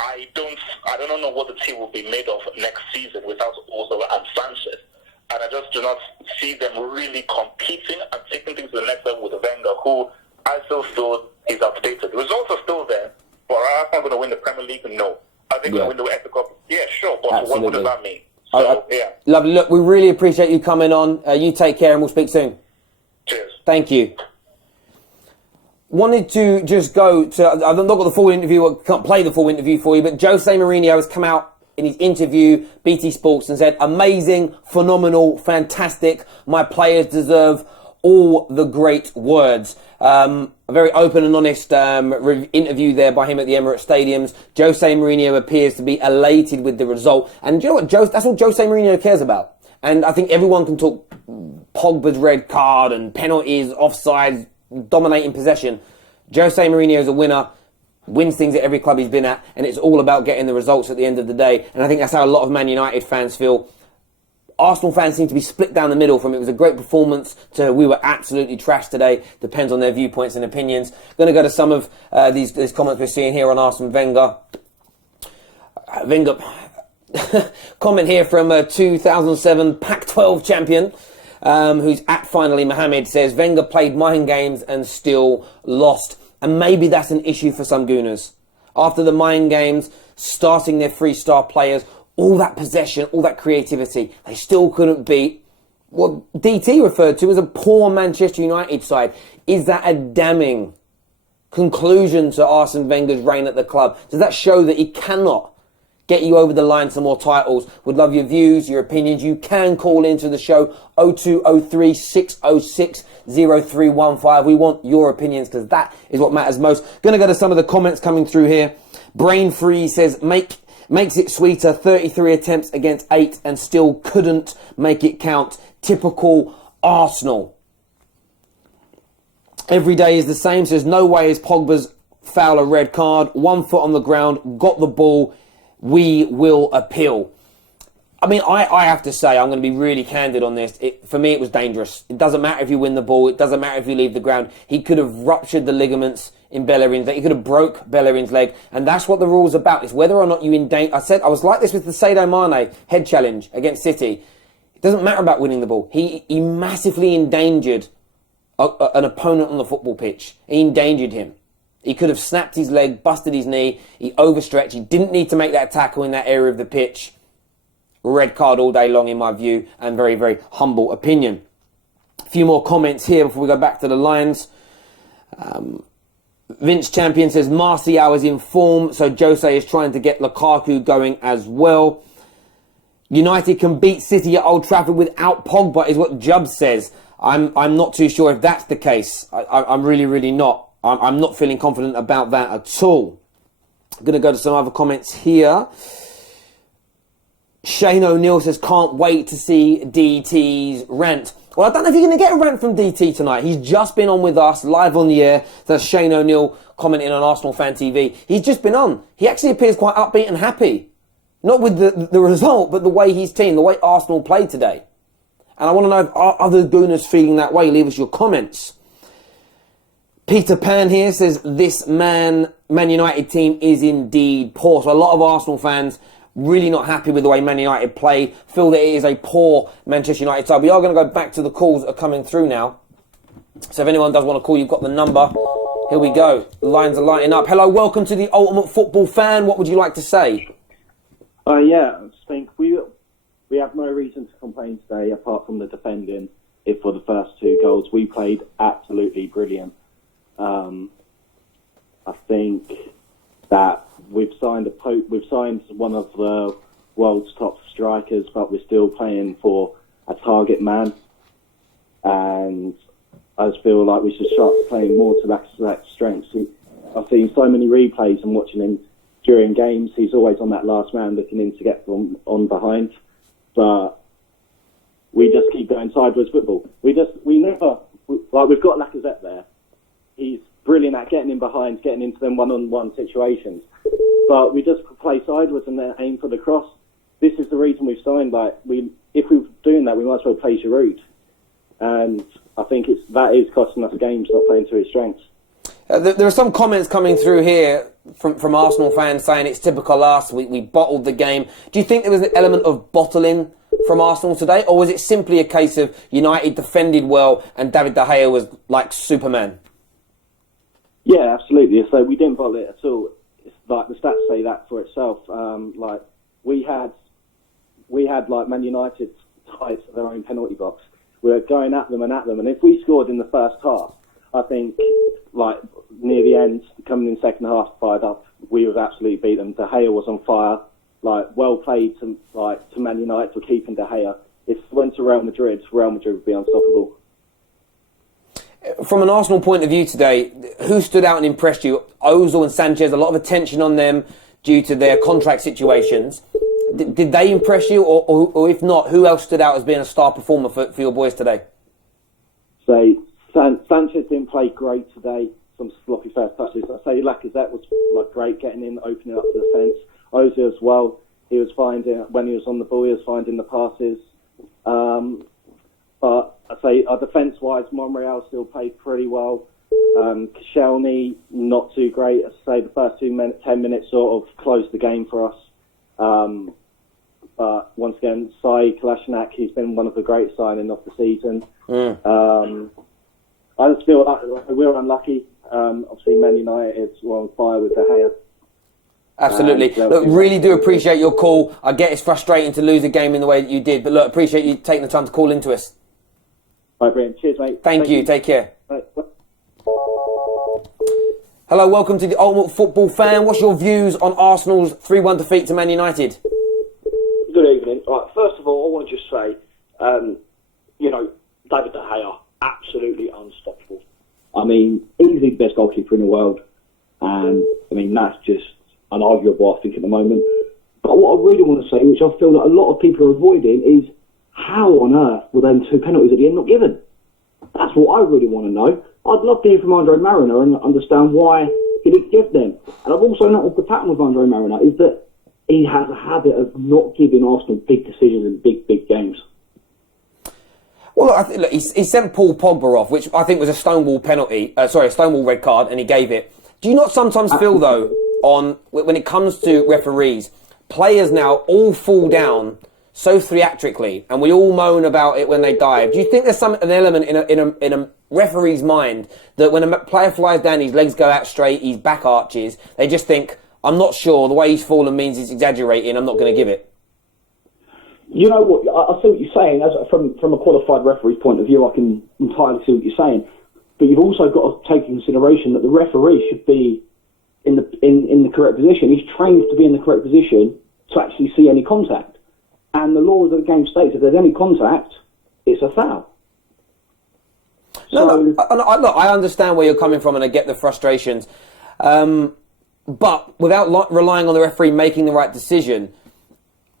I don't know what the team will be made of next season without Ozil and Sanchez. And I just do not see them really competing and taking things to the next level with Wenger, who I still feel is outdated. The results are still there, but are Arsenal going to win the Premier League? No. Are they going to win the FA Cup? Yeah, sure, but what does that mean? So, yeah. Lovely. Look, we really appreciate you coming on. You take care and we'll speak soon. Cheers. Thank you. Wanted to just go to... I've not got the full interview. I can't play the full interview for you, but Jose Mourinho has come out in his interview, BT Sports, and said, amazing, phenomenal, fantastic. My players deserve all the great words. A very open and honest interview there by him at the Emirates Stadiums. Jose Mourinho appears to be elated with the result. And do you know what? That's all Jose Mourinho cares about. And I think everyone can talk Pogba's red card and penalties, offsides, dominating possession. Jose Mourinho is a winner, wins things at every club he's been at, and it's all about getting the results at the end of the day. And I think that's how a lot of Man United fans feel. Arsenal fans seem to be split down the middle from it was a great performance to we were absolutely trashed today. Depends on their viewpoints and opinions. Going to go to some of these comments we're seeing here on Arsene Wenger. Comment here from 2007 Pac-12 champion, who's at Finally Mohammed, says Wenger played mind games and still lost. And maybe that's an issue for some Gooners. After the mind games, starting their 3-star players, all that possession, all that creativity, they still couldn't beat what DT referred to as a poor Manchester United side. Is that a damning conclusion to Arsene Wenger's reign at the club? Does that show that he cannot get you over the line to more titles? Would love your views, your opinions. You can call into the show 0203 606 0315. We want your opinions because that is what matters most. Going to go to some of the comments coming through here. Brain Freeze says, makes it sweeter, 33 attempts against 8 and still couldn't make it count. Typical Arsenal. Every day is the same, says no way is Pogba's foul a red card. 1 foot on the ground, got the ball. We will appeal. I mean, I have to say, I'm going to be really candid on this. For me, it was dangerous. It doesn't matter if you win the ball. It doesn't matter if you leave the ground. He could have ruptured the ligaments in Bellerin's leg. He could have broke Bellerin's leg. And that's what the rule's about. It's whether or not you endanger... I was like this with the Sadio Mane head challenge against City. It doesn't matter about winning the ball. He massively endangered an opponent on the football pitch. He endangered him. He could have snapped his leg, busted his knee. He overstretched. He didn't need to make that tackle in that area of the pitch. Red card all day long, in my view, and very, very humble opinion. A few more comments here before we go back to the lines. Vince Champion says Martial is in form, so Jose is trying to get Lukaku going as well. United can beat City at Old Trafford without Pogba, is what Jubb says. I'm not too sure if that's the case. I'm really not. I'm not feeling confident about that at all. I'm going to go to some other comments here. Shane O'Neill says, can't wait to see DT's rant. Well, I don't know if you're going to get a rant from DT tonight. He's just been on with us, live on the air. That's Shane O'Neill commenting on Arsenal Fan TV. He's just been on. He actually appears quite upbeat and happy. Not with the result, but the way he's teamed, the way Arsenal played today. And I want to know if other Gooners feeling that way. Leave us your comments. Peter Pan here says, this Man United team is indeed poor. So a lot of Arsenal fans really not happy with the way Man United play, feel that it is a poor Manchester United side. We are going to go back to the calls that are coming through now. So if anyone does want to call, you've got the number. Here we go. The lines are lighting up. Hello, welcome to the Ultimate Football Fan. What would you like to say? Yeah, I just think we have no reason to complain today apart from the defending. If for the first two goals, we played absolutely brilliant. I think that we've signed one of the world's top strikers, but we're still playing for a target man. And I just feel like we should start playing more to that strength. I've seen so many replays and watching him during games. He's always on that last man looking in to get from on behind. But we just keep going sideways football. We've got Lacazette there. He's brilliant at getting in behind, getting into them one-on-one situations. But we just play sideways and then aim for the cross. This is the reason we've signed. If we're doing that, we might as well play Giroud. And I think that is costing us games, not playing to his strengths. There are some comments coming through here from Arsenal fans saying it's typical us, we bottled the game. Do you think there was an element of bottling from Arsenal today, or was it simply a case of United defended well and David De Gea was like Superman? Yeah, absolutely. So we didn't bottle it at all. It's like the stats say that for itself. We had Man United tied to their own penalty box. We were going at them, and if we scored in the first half, I think near the end, coming in second half, fired up, we would absolutely beat them. De Gea was on fire. Well played to Man United for keeping De Gea. If it went to Real Madrid would be unstoppable. From an Arsenal point of view today, who stood out and impressed you? Ozil and Sanchez, a lot of attention on them due to their contract situations. Did they impress you? Or if not, who else stood out as being a star performer for your boys today? Sanchez didn't play great today. Some sloppy first touches. I say Lacazette was great, getting in, opening up the defence. Ozil as well. He was finding, when he was on the ball, he was finding the passes. But I say defence-wise, Monreal still played pretty well. Koscielny, not too great. I say the first 10 minutes sort of closed the game for us. But once again, Kolasinac, he's been one of the great signings of the season. I just feel like we were unlucky. Obviously, Man United were on fire with De Gea. Absolutely. Look, really do appreciate your call. I get it's frustrating to lose a game in the way that you did, but look, appreciate you taking the time to call into us. All right, brilliant. Cheers, mate. Thank you. Take care. Right. Hello, welcome to the Ultimate Football Fan. What's your views on Arsenal's 3-1 defeat to Man United? Good evening. Right, first of all, I want to just say, David De Gea, absolutely unstoppable. I mean, easily the best goalkeeper in the world. And, that's just unarguable, I think, at the moment. But what I really want to say, which I feel that a lot of people are avoiding, is how on earth were them two penalties at the end not given? That's what I really want to know. I'd love to hear from Andre Mariner and understand why he didn't give them. And I've also noticed the pattern with Andre Mariner is that he has a habit of not giving Arsenal big decisions in big games. Well, look, he sent Paul Pogba off, which I think was a Stonewall penalty. A Stonewall red card, and he gave it. Do you not sometimes feel, though, when it comes to referees, players now all fall down so theatrically, and we all moan about it when they dive? Do you think there's an element in a referee's mind that when a player flies down, his legs go out straight, his back arches, they just think, I'm not sure, the way he's fallen means he's exaggerating, I'm not going to give it? You know what, I see what you're saying. From a qualified referee's point of view, I can entirely see what you're saying. but you've also got to take into consideration that the referee should be in the correct position. He's trained to be in the correct position to actually see any contact. And the laws of the game states if there's any contact, it's a foul. Look, I understand where you're coming from and I get the frustrations. But without relying on the referee making the right decision,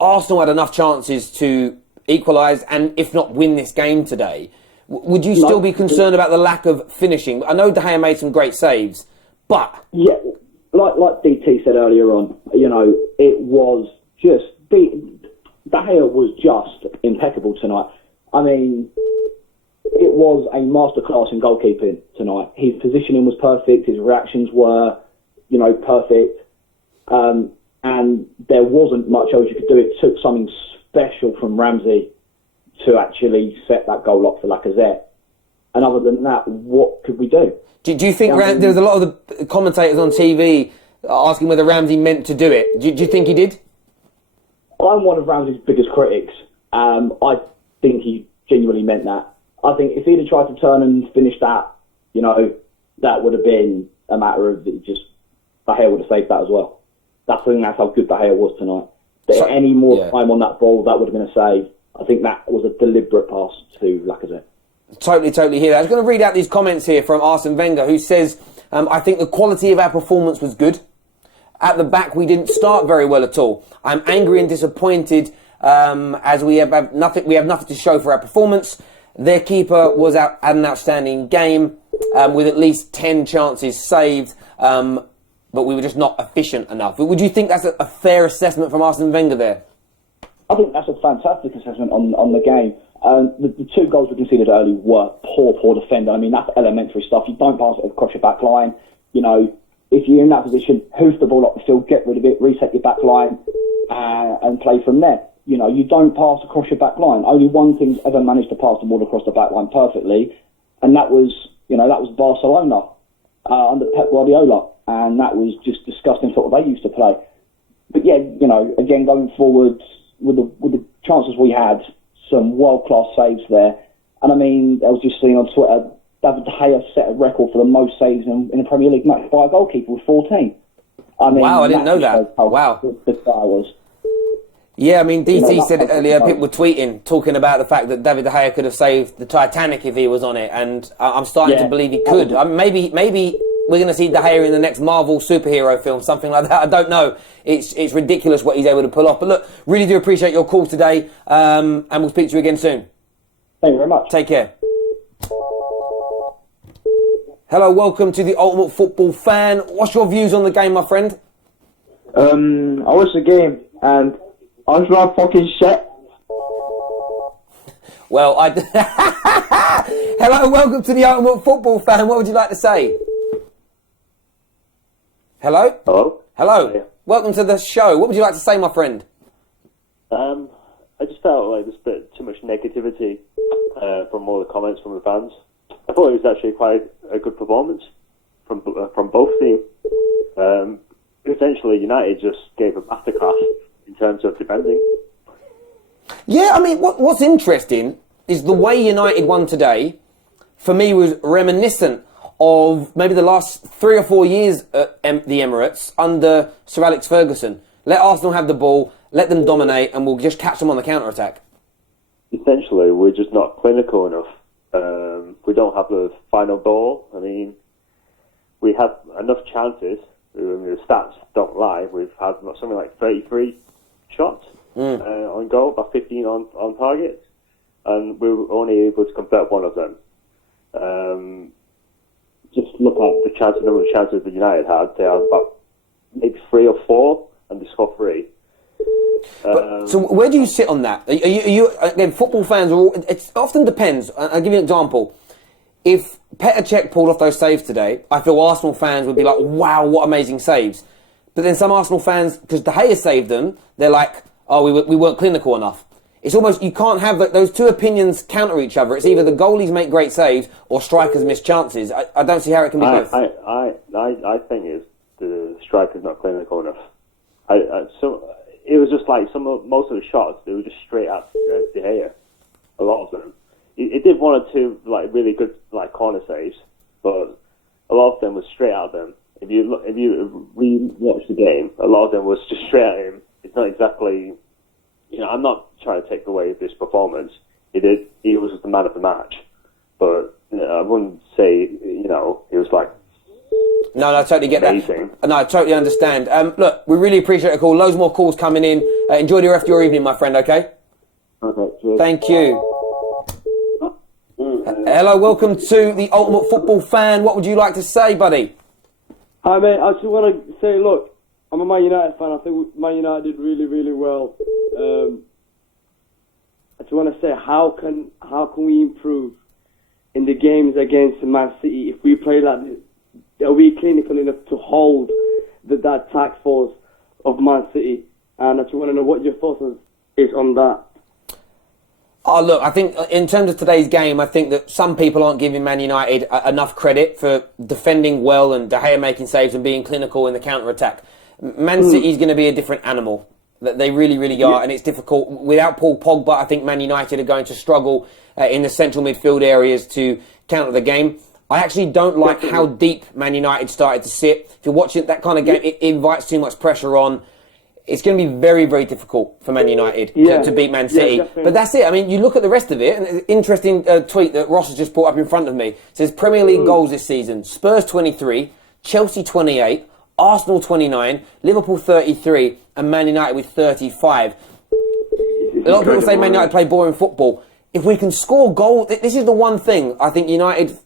Arsenal had enough chances to equalise and, if not, win this game today. Would you still be concerned about the lack of finishing? I know De Gea made some great saves, but... Yeah, like DT said earlier on, it was just... De Gea was just impeccable tonight. I mean, it was a masterclass in goalkeeping tonight. His positioning was perfect, his reactions were, perfect. And there wasn't much else you could do. It took something special from Ramsey to actually set that goal up for Lacazette. And other than that, what could we do? Do you think there was a lot of the commentators on TV asking whether Ramsey meant to do it? Do you think he did? I'm one of Ramsey's biggest critics. I think he genuinely meant that. I think if he'd have tried to turn and finish that, that would have been a matter of just De Gea would have saved that as well. That's how good De Gea was tonight. But any more time on that ball, that would have been a save. I think that was a deliberate pass to Lacazette. Totally hear that. I was going to read out these comments here from Arsene Wenger, who says, I think the quality of our performance was good. At the back, we didn't start very well at all. I'm angry and disappointed as we have nothing to show for our performance. Their keeper had an outstanding game with at least 10 chances saved, but we were just not efficient enough. Would you think that's a fair assessment from Arsene Wenger there? I think that's a fantastic assessment on the game. The two goals we conceded early were poor defender. I mean, that's elementary stuff. You don't pass it across your back line. If you're in that position, hoof the ball up the field, get rid of it, reset your back line, and play from there. You don't pass across your back line. Only one team's ever managed to pass the ball across the back line perfectly, and that was Barcelona under Pep Guardiola, and that was just disgusting football they used to play. But yeah, again, going forward with the chances we had, some world-class saves there. And I mean, I was just seeing on Twitter, David De Gea set a record for the most saves in a Premier League match by a goalkeeper with 14. I mean, wow, I didn't know that. Wow. Good guy was. Yeah, I mean, DT said it earlier, people were tweeting, talking about the fact that David De Gea could have saved the Titanic if he was on it, and I'm starting to believe he could. Maybe we're going to see De Gea in the next Marvel superhero film, something like that. I don't know. It's ridiculous what he's able to pull off. But look, really do appreciate your call today, and we'll speak to you again soon. Thank you very much. Take care. Hello, welcome to the Ultimate Football Fan. What's your views on the game, my friend? I watched the game, and Arsenal fucking shit. Well, hello, welcome to the Ultimate Football Fan. What would you like to say? Hello? Hello. Yeah. Welcome to the show. What would you like to say, my friend? I just felt like there's a bit too much negativity from all the comments from the fans. I thought it was actually quite a good performance from both teams. Essentially, United just gave a masterclass in terms of defending. Yeah, I mean, what's interesting is the way United won today, for me, was reminiscent of maybe the last 3 or 4 years at the Emirates under Sir Alex Ferguson. Let Arsenal have the ball, let them dominate, and we'll just catch them on the counter-attack. Essentially, we're just not clinical enough. We don't have the final ball. I mean, we have enough chances. The stats don't lie. We've had something like 33 shots on goal, about 15 on target, and we were only able to convert one of them. Just look at the number of chances that United had. They had about maybe 3 or 4, and they scored 3. So where do you sit on that? Are you again, football fans are all, it often depends. I'll give you an example. If Petr Cech pulled off those saves today, I feel Arsenal fans would be like, wow, what amazing saves. But then some Arsenal fans, because De Gea saved them, they're like, oh, we weren't clinical enough. It's almost, you can't have those two opinions counter each other. It's either the goalies make great saves or strikers miss chances. I don't see how it can be both. I think it's the striker's not clinical enough. So it was just like most of the shots, they were just straight at De Gea. A lot of them. It did 1 or 2 like really good like corner saves, but a lot of them was straight at them. If you re-watch the game, a lot of them was just straight at him. It's not exactly, I'm not trying to take away this performance. He was the man of the match, but I wouldn't say, he was like. No, I totally get amazing. That. No, I totally understand. Look, we really appreciate the call. Loads more calls coming in. Enjoy the rest of your evening, my friend, okay? Okay. Thank you. Hello, welcome to the Ultimate Football Fan. What would you like to say, buddy? Hi, mate. I just want to say, look, I'm a Man United fan. I think Man United did really, really well. I just want to say, how can we improve in the games against Man City if we play like this? Are we clinical enough to hold that attack force of Man City? And I just want to know what your thoughts is on that. Oh, look, I think in terms of today's game, I think that some people aren't giving Man United enough credit for defending well and De Gea making saves and being clinical in the counter-attack. Man City's going to be a different animal. They really, really are, and it's difficult. Without Paul Pogba, I think Man United are going to struggle in the central midfield areas to counter the game. I actually don't like how deep Man United started to sit. If you're watching that kind of game, it invites too much pressure on. It's going to be very, very difficult for Man United to beat Man City. But that's it. I mean, you look at the rest of it, and an interesting tweet that Ross has just brought up in front of me. It says Premier League goals this season. Spurs 23, Chelsea 28, Arsenal 29, Liverpool 33, and Man United with 35. A lot of people say Man United play boring football. If we can score goals, this is the one thing I think United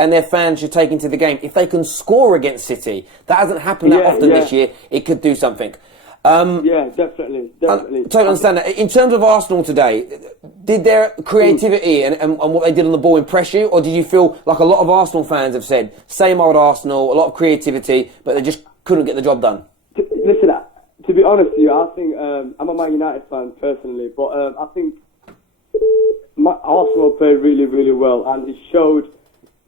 and their fans should take into the game. If they can score against City, that hasn't happened that often this year, it could do something. Definitely. Totally understand that. In terms of Arsenal today, did their creativity and what they did on the ball impress you, or did you feel like a lot of Arsenal fans have said, same old Arsenal, a lot of creativity, but they just couldn't get the job done? Listen, to be honest with you, I think I'm a Man United fan personally, but I think Arsenal played really, really well, and it showed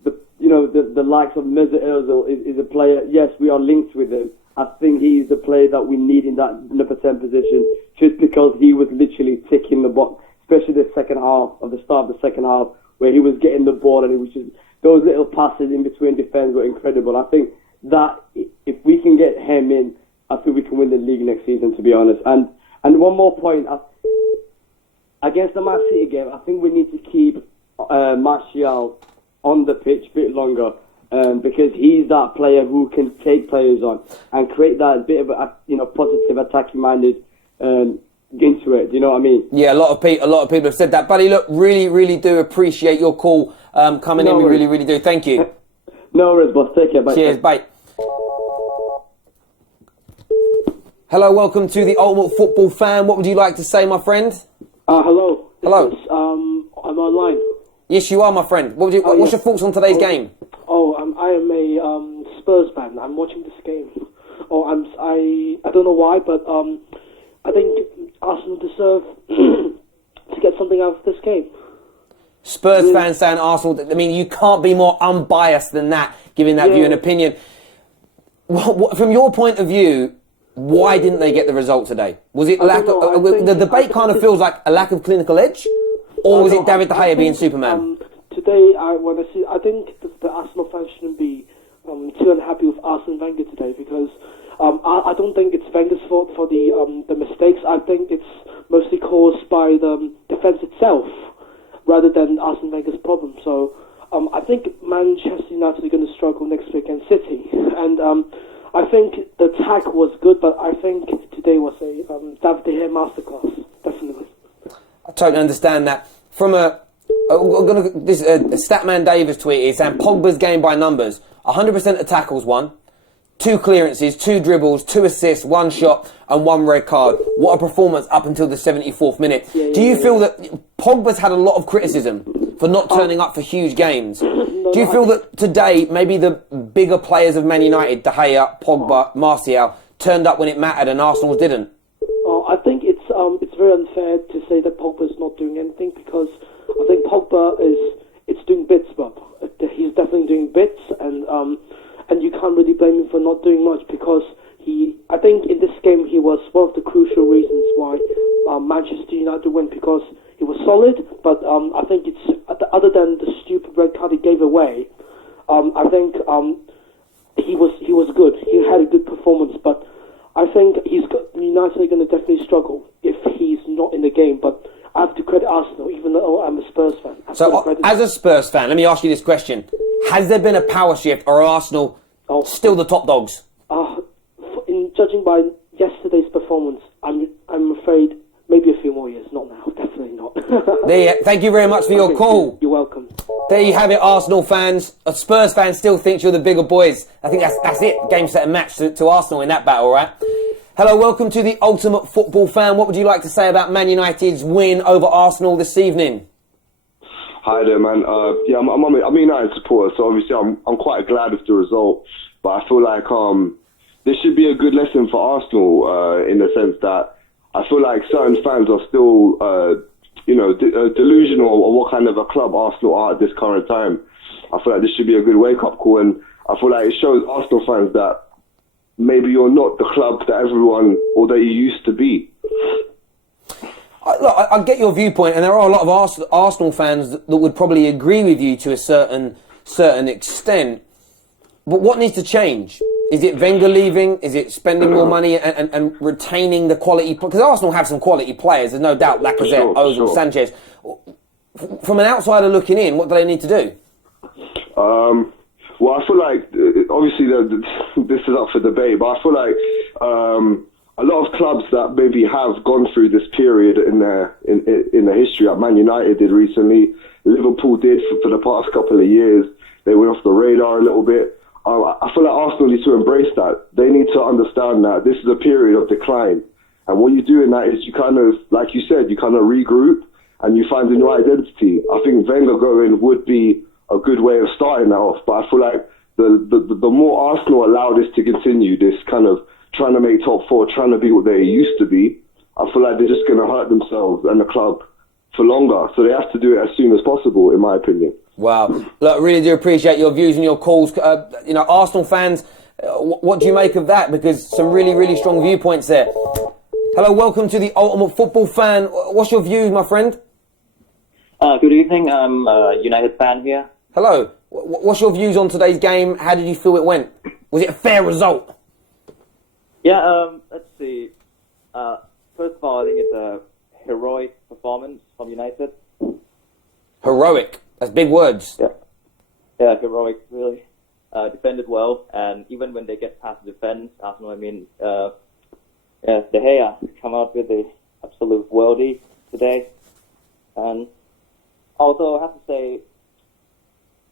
the likes of Mesut Ozil is a player. Yes, we are linked with him. I think he's the player that we need in that number 10 position, just because he was literally ticking the box, especially the start of the second half, where he was getting the ball and it was just those little passes in between defence were incredible. I think that if we can get him in, I think we can win the league next season, to be honest. And one more point, against the Man City game, I think we need to keep Martial on the pitch a bit longer. Because he's that player who can take players on and create that bit of a positive attacking-minded into it. Do you know what I mean? Yeah, a lot of people have said that, buddy. Look, really, really do appreciate your call coming in. We really, really do. Thank you. No worries, boss. Take care. Bye. Cheers. Bye. Hello, welcome to the Ultimate Football Fan. What would you like to say, my friend? Hello. Hello. I'm online. Yes, you are, my friend. What's your thoughts on today's game? I am a Spurs fan. I'm watching this game. I don't know why, but I think Arsenal deserve to get something out of this game. Spurs fans saying Arsenal. I mean, you can't be more unbiased than that, giving that view and opinion. From your point of view, why didn't they get the result today? Was it lack of... the debate kind of feels like a lack of clinical edge? Or was it David De Gea being Superman? Today, I think the Arsenal fans shouldn't be too unhappy with Arsene Wenger today, because I don't think it's Wenger's fault for the mistakes. I think it's mostly caused by the defence itself, rather than Arsene Wenger's problem. So I think Manchester United are going to struggle next week against City, and I think the attack was good, but I think today was a David De Gea masterclass, definitely. I totally understand that. From Statman Davis tweet is saying Pogba's game by numbers: 100% of tackles won, 2 clearances, 2 dribbles, 2 assists, 1 shot, and 1 red card. What a performance up until the 74th minute. Do you feel that Pogba's had a lot of criticism for not turning up for huge games? Do you feel that today maybe the bigger players of Man United, De Gea, Pogba, Martial, turned up when it mattered and Arsenal didn't? I think it's very unfair to say that Pogba's not doing anything, because I think Pogba is doing bits, Bob. He's definitely doing bits, and you can't really blame him for not doing much, because I think in this game he was one of the crucial reasons why Manchester United win, because he was solid. But I think it's other than the stupid red card he gave away, I think he was good. He had a good performance, but I think United are going to definitely struggle if he's not in the game. But I have to credit Arsenal, even though I'm a Spurs fan. So, as a Spurs fan, let me ask you this question: has there been a power shift, or are Arsenal still the top dogs? In judging by yesterday's performance, I'm afraid maybe a few more years. Not now, definitely not. Thank you very much for your call. You're welcome. There you have it, Arsenal fans. A Spurs fan still thinks you're the bigger boys. I think that's it. Game, set and match to Arsenal in that battle, right? Hello, welcome to the Ultimate Football Fan. What would you like to say about Man United's win over Arsenal this evening? Hi there, man. I'm a United supporter, so obviously I'm quite glad with the result. But I feel like this should be a good lesson for Arsenal in the sense that I feel like certain fans are still, delusional of what kind of a club Arsenal are at this current time. I feel like this should be a good wake-up call, and I feel like it shows Arsenal fans that maybe you're not the club that everyone or that you used to be. Look, I get your viewpoint, and there are a lot of Arsenal fans that would probably agree with you to a certain extent. But what needs to change? Is it Wenger leaving? Is it spending more money and retaining the quality? Because Arsenal have some quality players, there's no doubt. Lacazette, Ozil, Sanchez. From an outsider looking in, what do they need to do? Well, I feel like obviously this is up for debate, but I feel like a lot of clubs that maybe have gone through this period in the history, like Man United did recently, Liverpool did for the past couple of years. They went off the radar a little bit. I feel like Arsenal needs to embrace that. They need to understand that this is a period of decline. And what you do in that is you kind of, like you said, you kind of regroup and you find a new identity. I think Wenger going would be a good way of starting that off. But I feel like the more Arsenal allow this to continue, this kind of trying to make top four, trying to be what they used to be, I feel like they're just going to hurt themselves and the club for longer. So they have to do it as soon as possible, in my opinion. Wow. Look, I really do appreciate your views and your calls. Arsenal fans, what do you make of that? Because some really, really strong viewpoints there. Hello, welcome to the Ultimate Football Fan. What's your views, my friend? Good evening. I'm a United fan here. Hello. What's your views on today's game? How did you feel it went? Was it a fair result? Yeah, let's see. First of all, I think it's a heroic performance from United. Heroic. That's big words. Yeah, heroic, really. Defended well, and even when they get past the defense, Arsenal, De Gea come out with the absolute worldie today. And also, I have to say,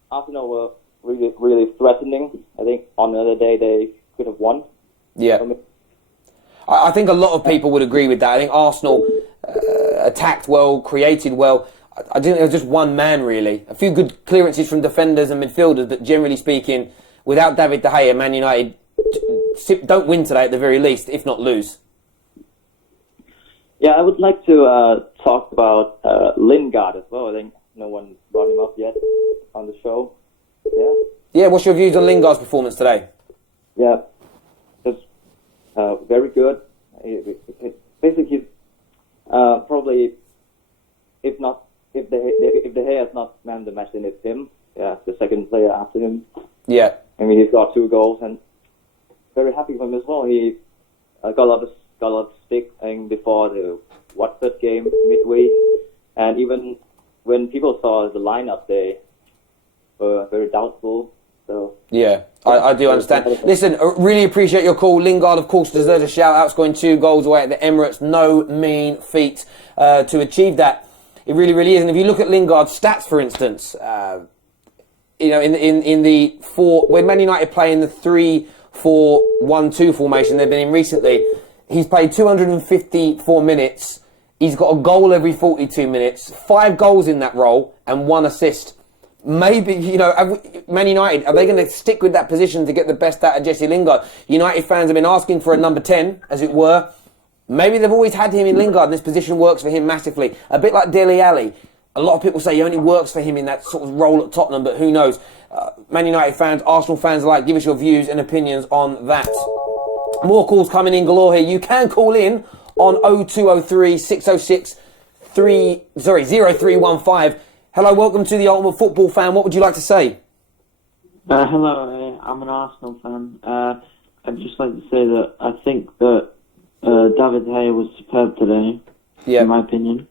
Arsenal were really, really threatening. I think on another day they could have won. Yeah. I think a lot of people would agree with that. I think Arsenal attacked well, created well. I think there was just one man, really. A few good clearances from defenders and midfielders, but generally speaking, without David De Gea, Man United don't win today at the very least, if not lose. Yeah, I would like to talk about Lingard as well. I think no one brought him up yet on the show. Yeah, what's your views on Lingard's performance today? Yeah, just very good. Basically, he's probably, if De Gea is not man of the match, then it's him. Yeah, the second player after him. Yeah. I mean, he's got 2 goals, and very happy with him as well. He got a lot of stick before the Watford game midweek, and even when people saw the lineup, they were very doubtful. So yeah, I do understand. Listen, I really appreciate your call. Lingard, of course, deserves a shout-out, scoring 2 goals away at the Emirates. No mean feat to achieve that. It really, really is. And if you look at Lingard's stats, for instance, in the when Man United play in the 3-4-1-2 formation they've been in recently, he's played 254 minutes. He's got a goal every 42 minutes, 5 goals in that role, and 1 assist. Maybe, Man United, are they going to stick with that position to get the best out of Jesse Lingard? United fans have been asking for a number 10, as it were. Maybe they've always had him in Lingard, and this position works for him massively. A bit like Dele Alli. A lot of people say he only works for him in that sort of role at Tottenham, but who knows? Man United fans, Arsenal fans alike, give us your views and opinions on that. More calls coming in galore here. You can call in on 0203 606 0315. Hello, welcome to the Ultimate Football Fan. What would you like to say? Hello, I'm an Arsenal fan. I'd just like to say that I think that David De Gea was superb today, in my opinion.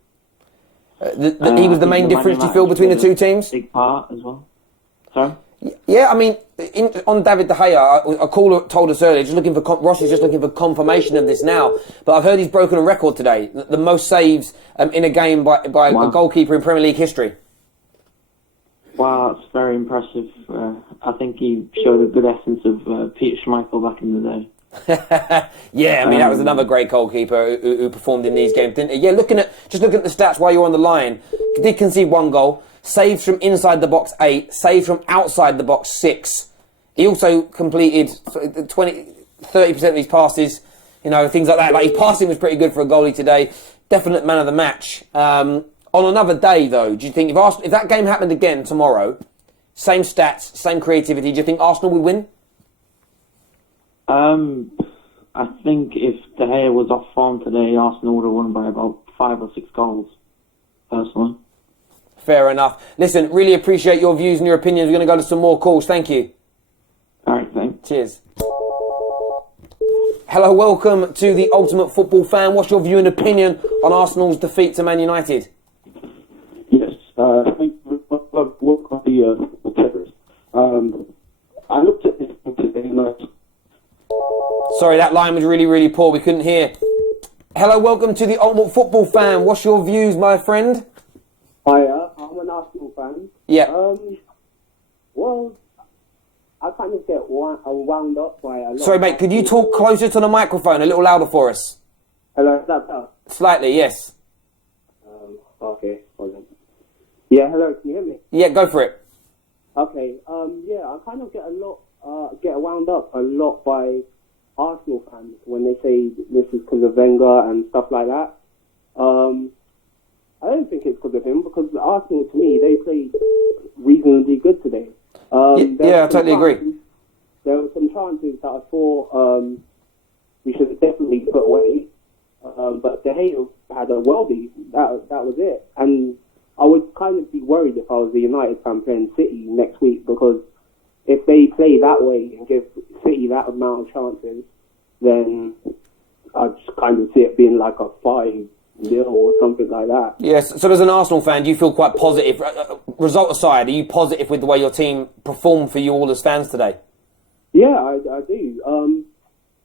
He was the main difference, do you feel, between the two teams? Big part as well. Sorry? Yeah, I mean, on David De Gea, a caller told us earlier, Ross is just looking for confirmation of this now, but I've heard he's broken a record today, the most saves in a game by a goalkeeper in Premier League history. Wow, that's very impressive. I think he showed a good essence of Peter Schmeichel back in the day. Yeah, I mean, that was another great goalkeeper who performed in these games, didn't he? Yeah, looking at the stats while you're on the line, did concede 1 goal, saved from inside the box 8, saved from outside the box 6. He also completed 30% of his passes, things like that. Like, his passing was pretty good for a goalie today. Definite man of the match. On another day, though, do you think if that game happened again tomorrow, same stats, same creativity, do you think Arsenal would win? I think if De Gea was off form today, Arsenal would have won by about 5 or 6 goals, personally. Fair enough. Listen, really appreciate your views and your opinions. We're going to go to some more calls. Thank you. All right, thanks. Cheers. Hello, welcome to the Ultimate Football Fan. What's your view and opinion on Arsenal's defeat to Man United? Yes, I think work on the Peppers. I looked at this today and Sorry, that line was really, really poor. We couldn't hear. Hello, welcome to the Ultimate Football Fan. What's your views, my friend? Hiya, I'm an Arsenal fan. Yeah. Well, I kind of get wound up by a lot. Sorry, mate, could you talk closer to the microphone, a little louder for us? Hello, is that better? Slightly, yes. Okay, hold on. Yeah, hello, can you hear me? Yeah, go for it. Okay, yeah, I kind of get wound up a lot by Arsenal fans when they say this is because of Wenger and stuff like that. I don't think it's because of him, because Arsenal, to me, they played reasonably good today. Yeah, I totally agree. There were some chances that I thought we should have definitely put away, but De Gea had a worldie. That was it. And I would kind of be worried if I was a United fan playing City next week, because if they play that way and give City that amount of chances, then I just kind of see it being like a 5-0 or something like that. Yes, so as an Arsenal fan, do you feel quite positive? Result aside, are you positive with the way your team performed for you all as fans today? Yeah, I do.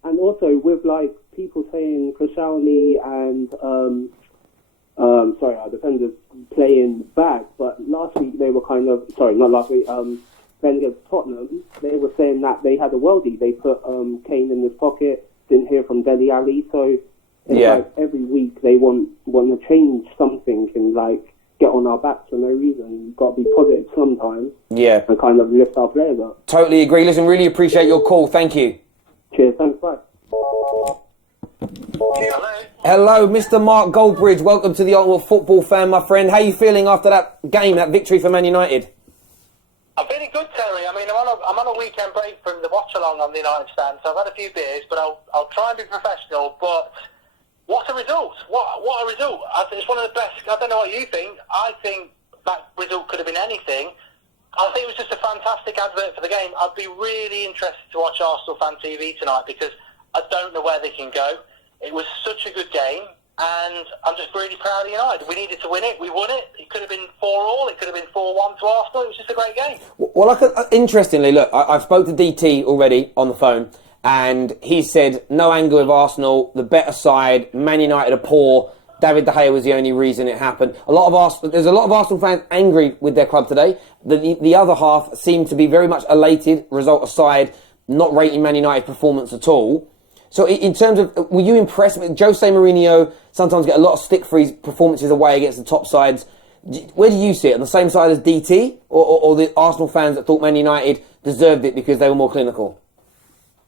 And also with like people saying Koscielny and our defenders playing bad, but last week they were not last week, then against Tottenham, they were saying that they had a worldie. They put Kane in his pocket, didn't hear from Dele Alli, so it's like every week they want to change something and like get on our backs for no reason. You've got to be positive sometimes. Yeah. And kind of lift our players up. Totally agree. Listen, really appreciate your call. Thank you. Cheers. Thanks. Bye. Hello, Mr. Mark Goldbridge. Welcome to the Ultimate Football Fan, my friend. How are you feeling after that game, that victory for Man United? I'm feeling good, Terry. I mean, I'm on a weekend break from the watch-along on the United stand, so I've had a few beers, but I'll try and be professional. But what a result! What a result! It's one of the best. I don't know what you think. I think that result could have been anything. I think it was just a fantastic advert for the game. I'd be really interested to watch Arsenal Fan TV tonight, because I don't know where they can go. It was such a good game, and I'm just really proud of United. We needed to win it. We won it. It could have been 4-4. It could have been 4-1 to Arsenal. It was just a great game. Well, interestingly, look, I've spoke to DT already on the phone, and he said no anger with Arsenal, the better side, Man United are poor. David De Gea was the only reason it happened. There's a lot of Arsenal fans angry with their club today. The other half seemed to be very much elated, result aside, not rating Man United's performance at all. So in terms of, were you impressed with Jose Mourinho? Sometimes get a lot of stick for his performances away against the top sides. Where do you see it? On the same side as DT, or the Arsenal fans that thought Man United deserved it because they were more clinical?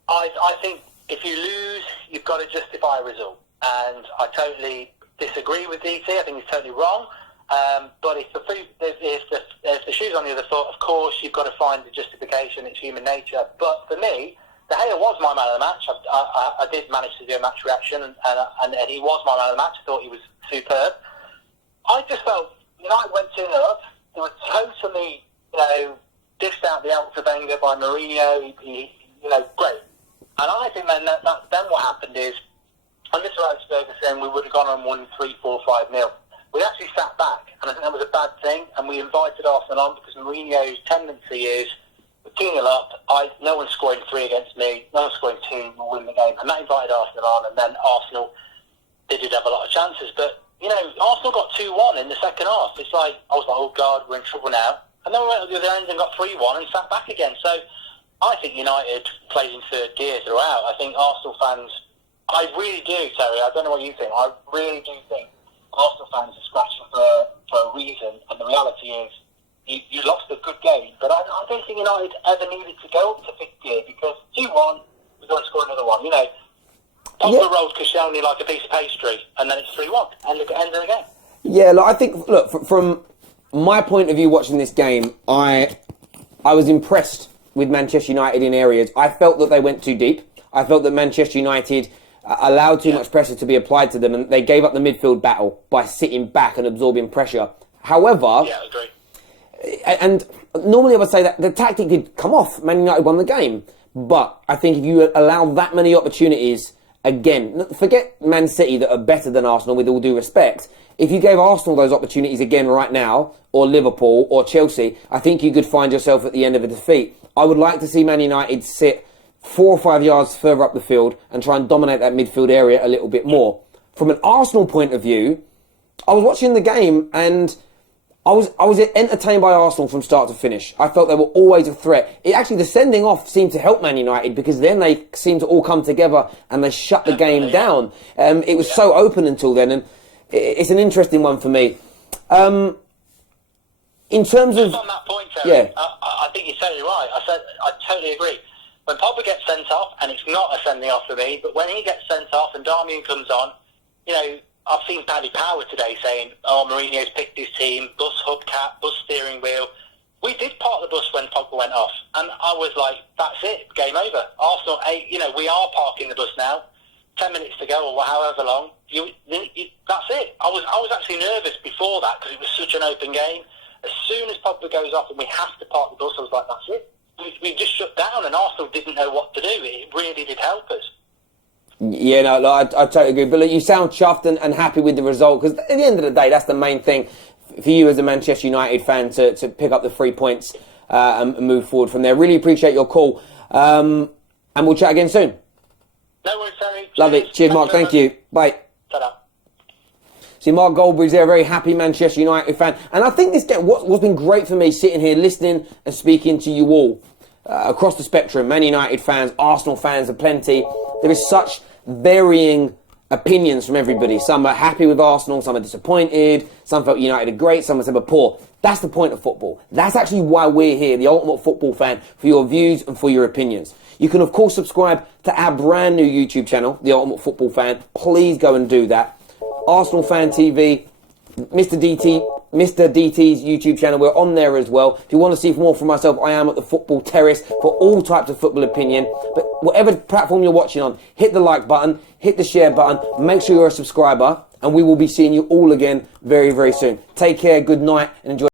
I think if you lose, you've got to justify a result, and I totally disagree with DT. I think he's totally wrong. But if the shoe's on the other foot, of course you've got to find the justification. It's human nature. But for me, De Gea was my man of the match. I did manage to do a match reaction, and he was my man of the match. I thought he was superb. I just felt United went 2-0 up. They were totally, dished out the Alta Wenger by Mourinho. Great. And I think then what happened is, under Sir Alex Ferguson, we would have gone and won 3-4, 5-0. We actually sat back, and I think that was a bad thing, and we invited Arsenal on because Mourinho's tendency is, we're 2-0 up, no one's scoring 3 against me, no one's scoring 2, we'll win the game. And that invited Arsenal on, and then Arsenal, they did have a lot of chances. But, Arsenal got 2-1 in the second half. It's like, I was like, oh God, we're in trouble now. And then we went to the other end and got 3-1 and sat back again. So I think United plays in third gear throughout. I think Arsenal fans, I really do, Terry, I don't know what you think, I really do think Arsenal fans are scratching for a reason, and the reality is you lost a good game, but I don't think United ever needed to go up to fifth gear, because 2-1, we're going to score another one. Pogba rolls Koscielny like a piece of pastry, and then it's 3-1, and look at end of the game. Yeah, look, I think, from my point of view watching this game, I was impressed with Manchester United in areas. I felt that they went too deep. I felt that Manchester United allowed too much pressure to be applied to them, and they gave up the midfield battle by sitting back and absorbing pressure. However, yeah, I agree. And normally I would say that the tactic did come off. Man United won the game. But I think if you allow that many opportunities, again, forget Man City that are better than Arsenal, with all due respect. If you gave Arsenal those opportunities again right now, or Liverpool, or Chelsea, I think you could find yourself at the end of a defeat. I would like to see Man United sit 4 or 5 yards further up the field and try and dominate that midfield area a little bit more. From an Arsenal point of view, I was watching the game and I was entertained by Arsenal from start to finish. I felt they were always a threat. The sending off seemed to help Man United, because then they seemed to all come together and they shut the game down. It was so open until then, and it's an interesting one for me. In terms of... Just on that point, Terry, I think you're totally right. I totally agree. When Pogba gets sent off, and it's not a sending off for me, but when he gets sent off and Darmian comes on, I've seen Paddy Power today saying, Mourinho's picked his team, bus hubcap, bus steering wheel. We did park the bus when Pogba went off, and I was like, that's it, game over. Arsenal, we are parking the bus now. 10 minutes to go, or however long. That's it. I was actually nervous before that, because it was such an open game. As soon as Pogba goes off and we have to park the bus, I was like, that's it. We just shut down, and Arsenal didn't know what to do. It really did help us. Yeah, no, I totally agree. But look, you sound chuffed and happy with the result, because at the end of the day, that's the main thing for you as a Manchester United fan, to pick up the 3 points and move forward from there. Really appreciate your call. And we'll chat again soon. No worries, Terry. Love it. Cheers, Mark. Thank you. Bye. Ta-da. See, Mark Goldberry's there, a very happy Manchester United fan. And I think this game, what's been great for me sitting here listening and speaking to you all across the spectrum, Man United fans, Arsenal fans, aplenty. There is such varying opinions from everybody. Some are happy with Arsenal, some are disappointed, some felt United are great, some are poor. That's the point of football. That's actually why we're here, the Ultimate Football Fan, for your views and for your opinions. You can, of course, subscribe to our brand new YouTube channel, the Ultimate Football Fan. Please go and do that. Arsenal Fan TV, Mr. DT's YouTube channel, we're on there as well. If you want to see more from myself, I am at the Football Terrace for all types of football opinion. But whatever platform you're watching on, hit the like button, hit the share button, make sure you're a subscriber, and we will be seeing you all again very, very soon. Take care, good night, and enjoy.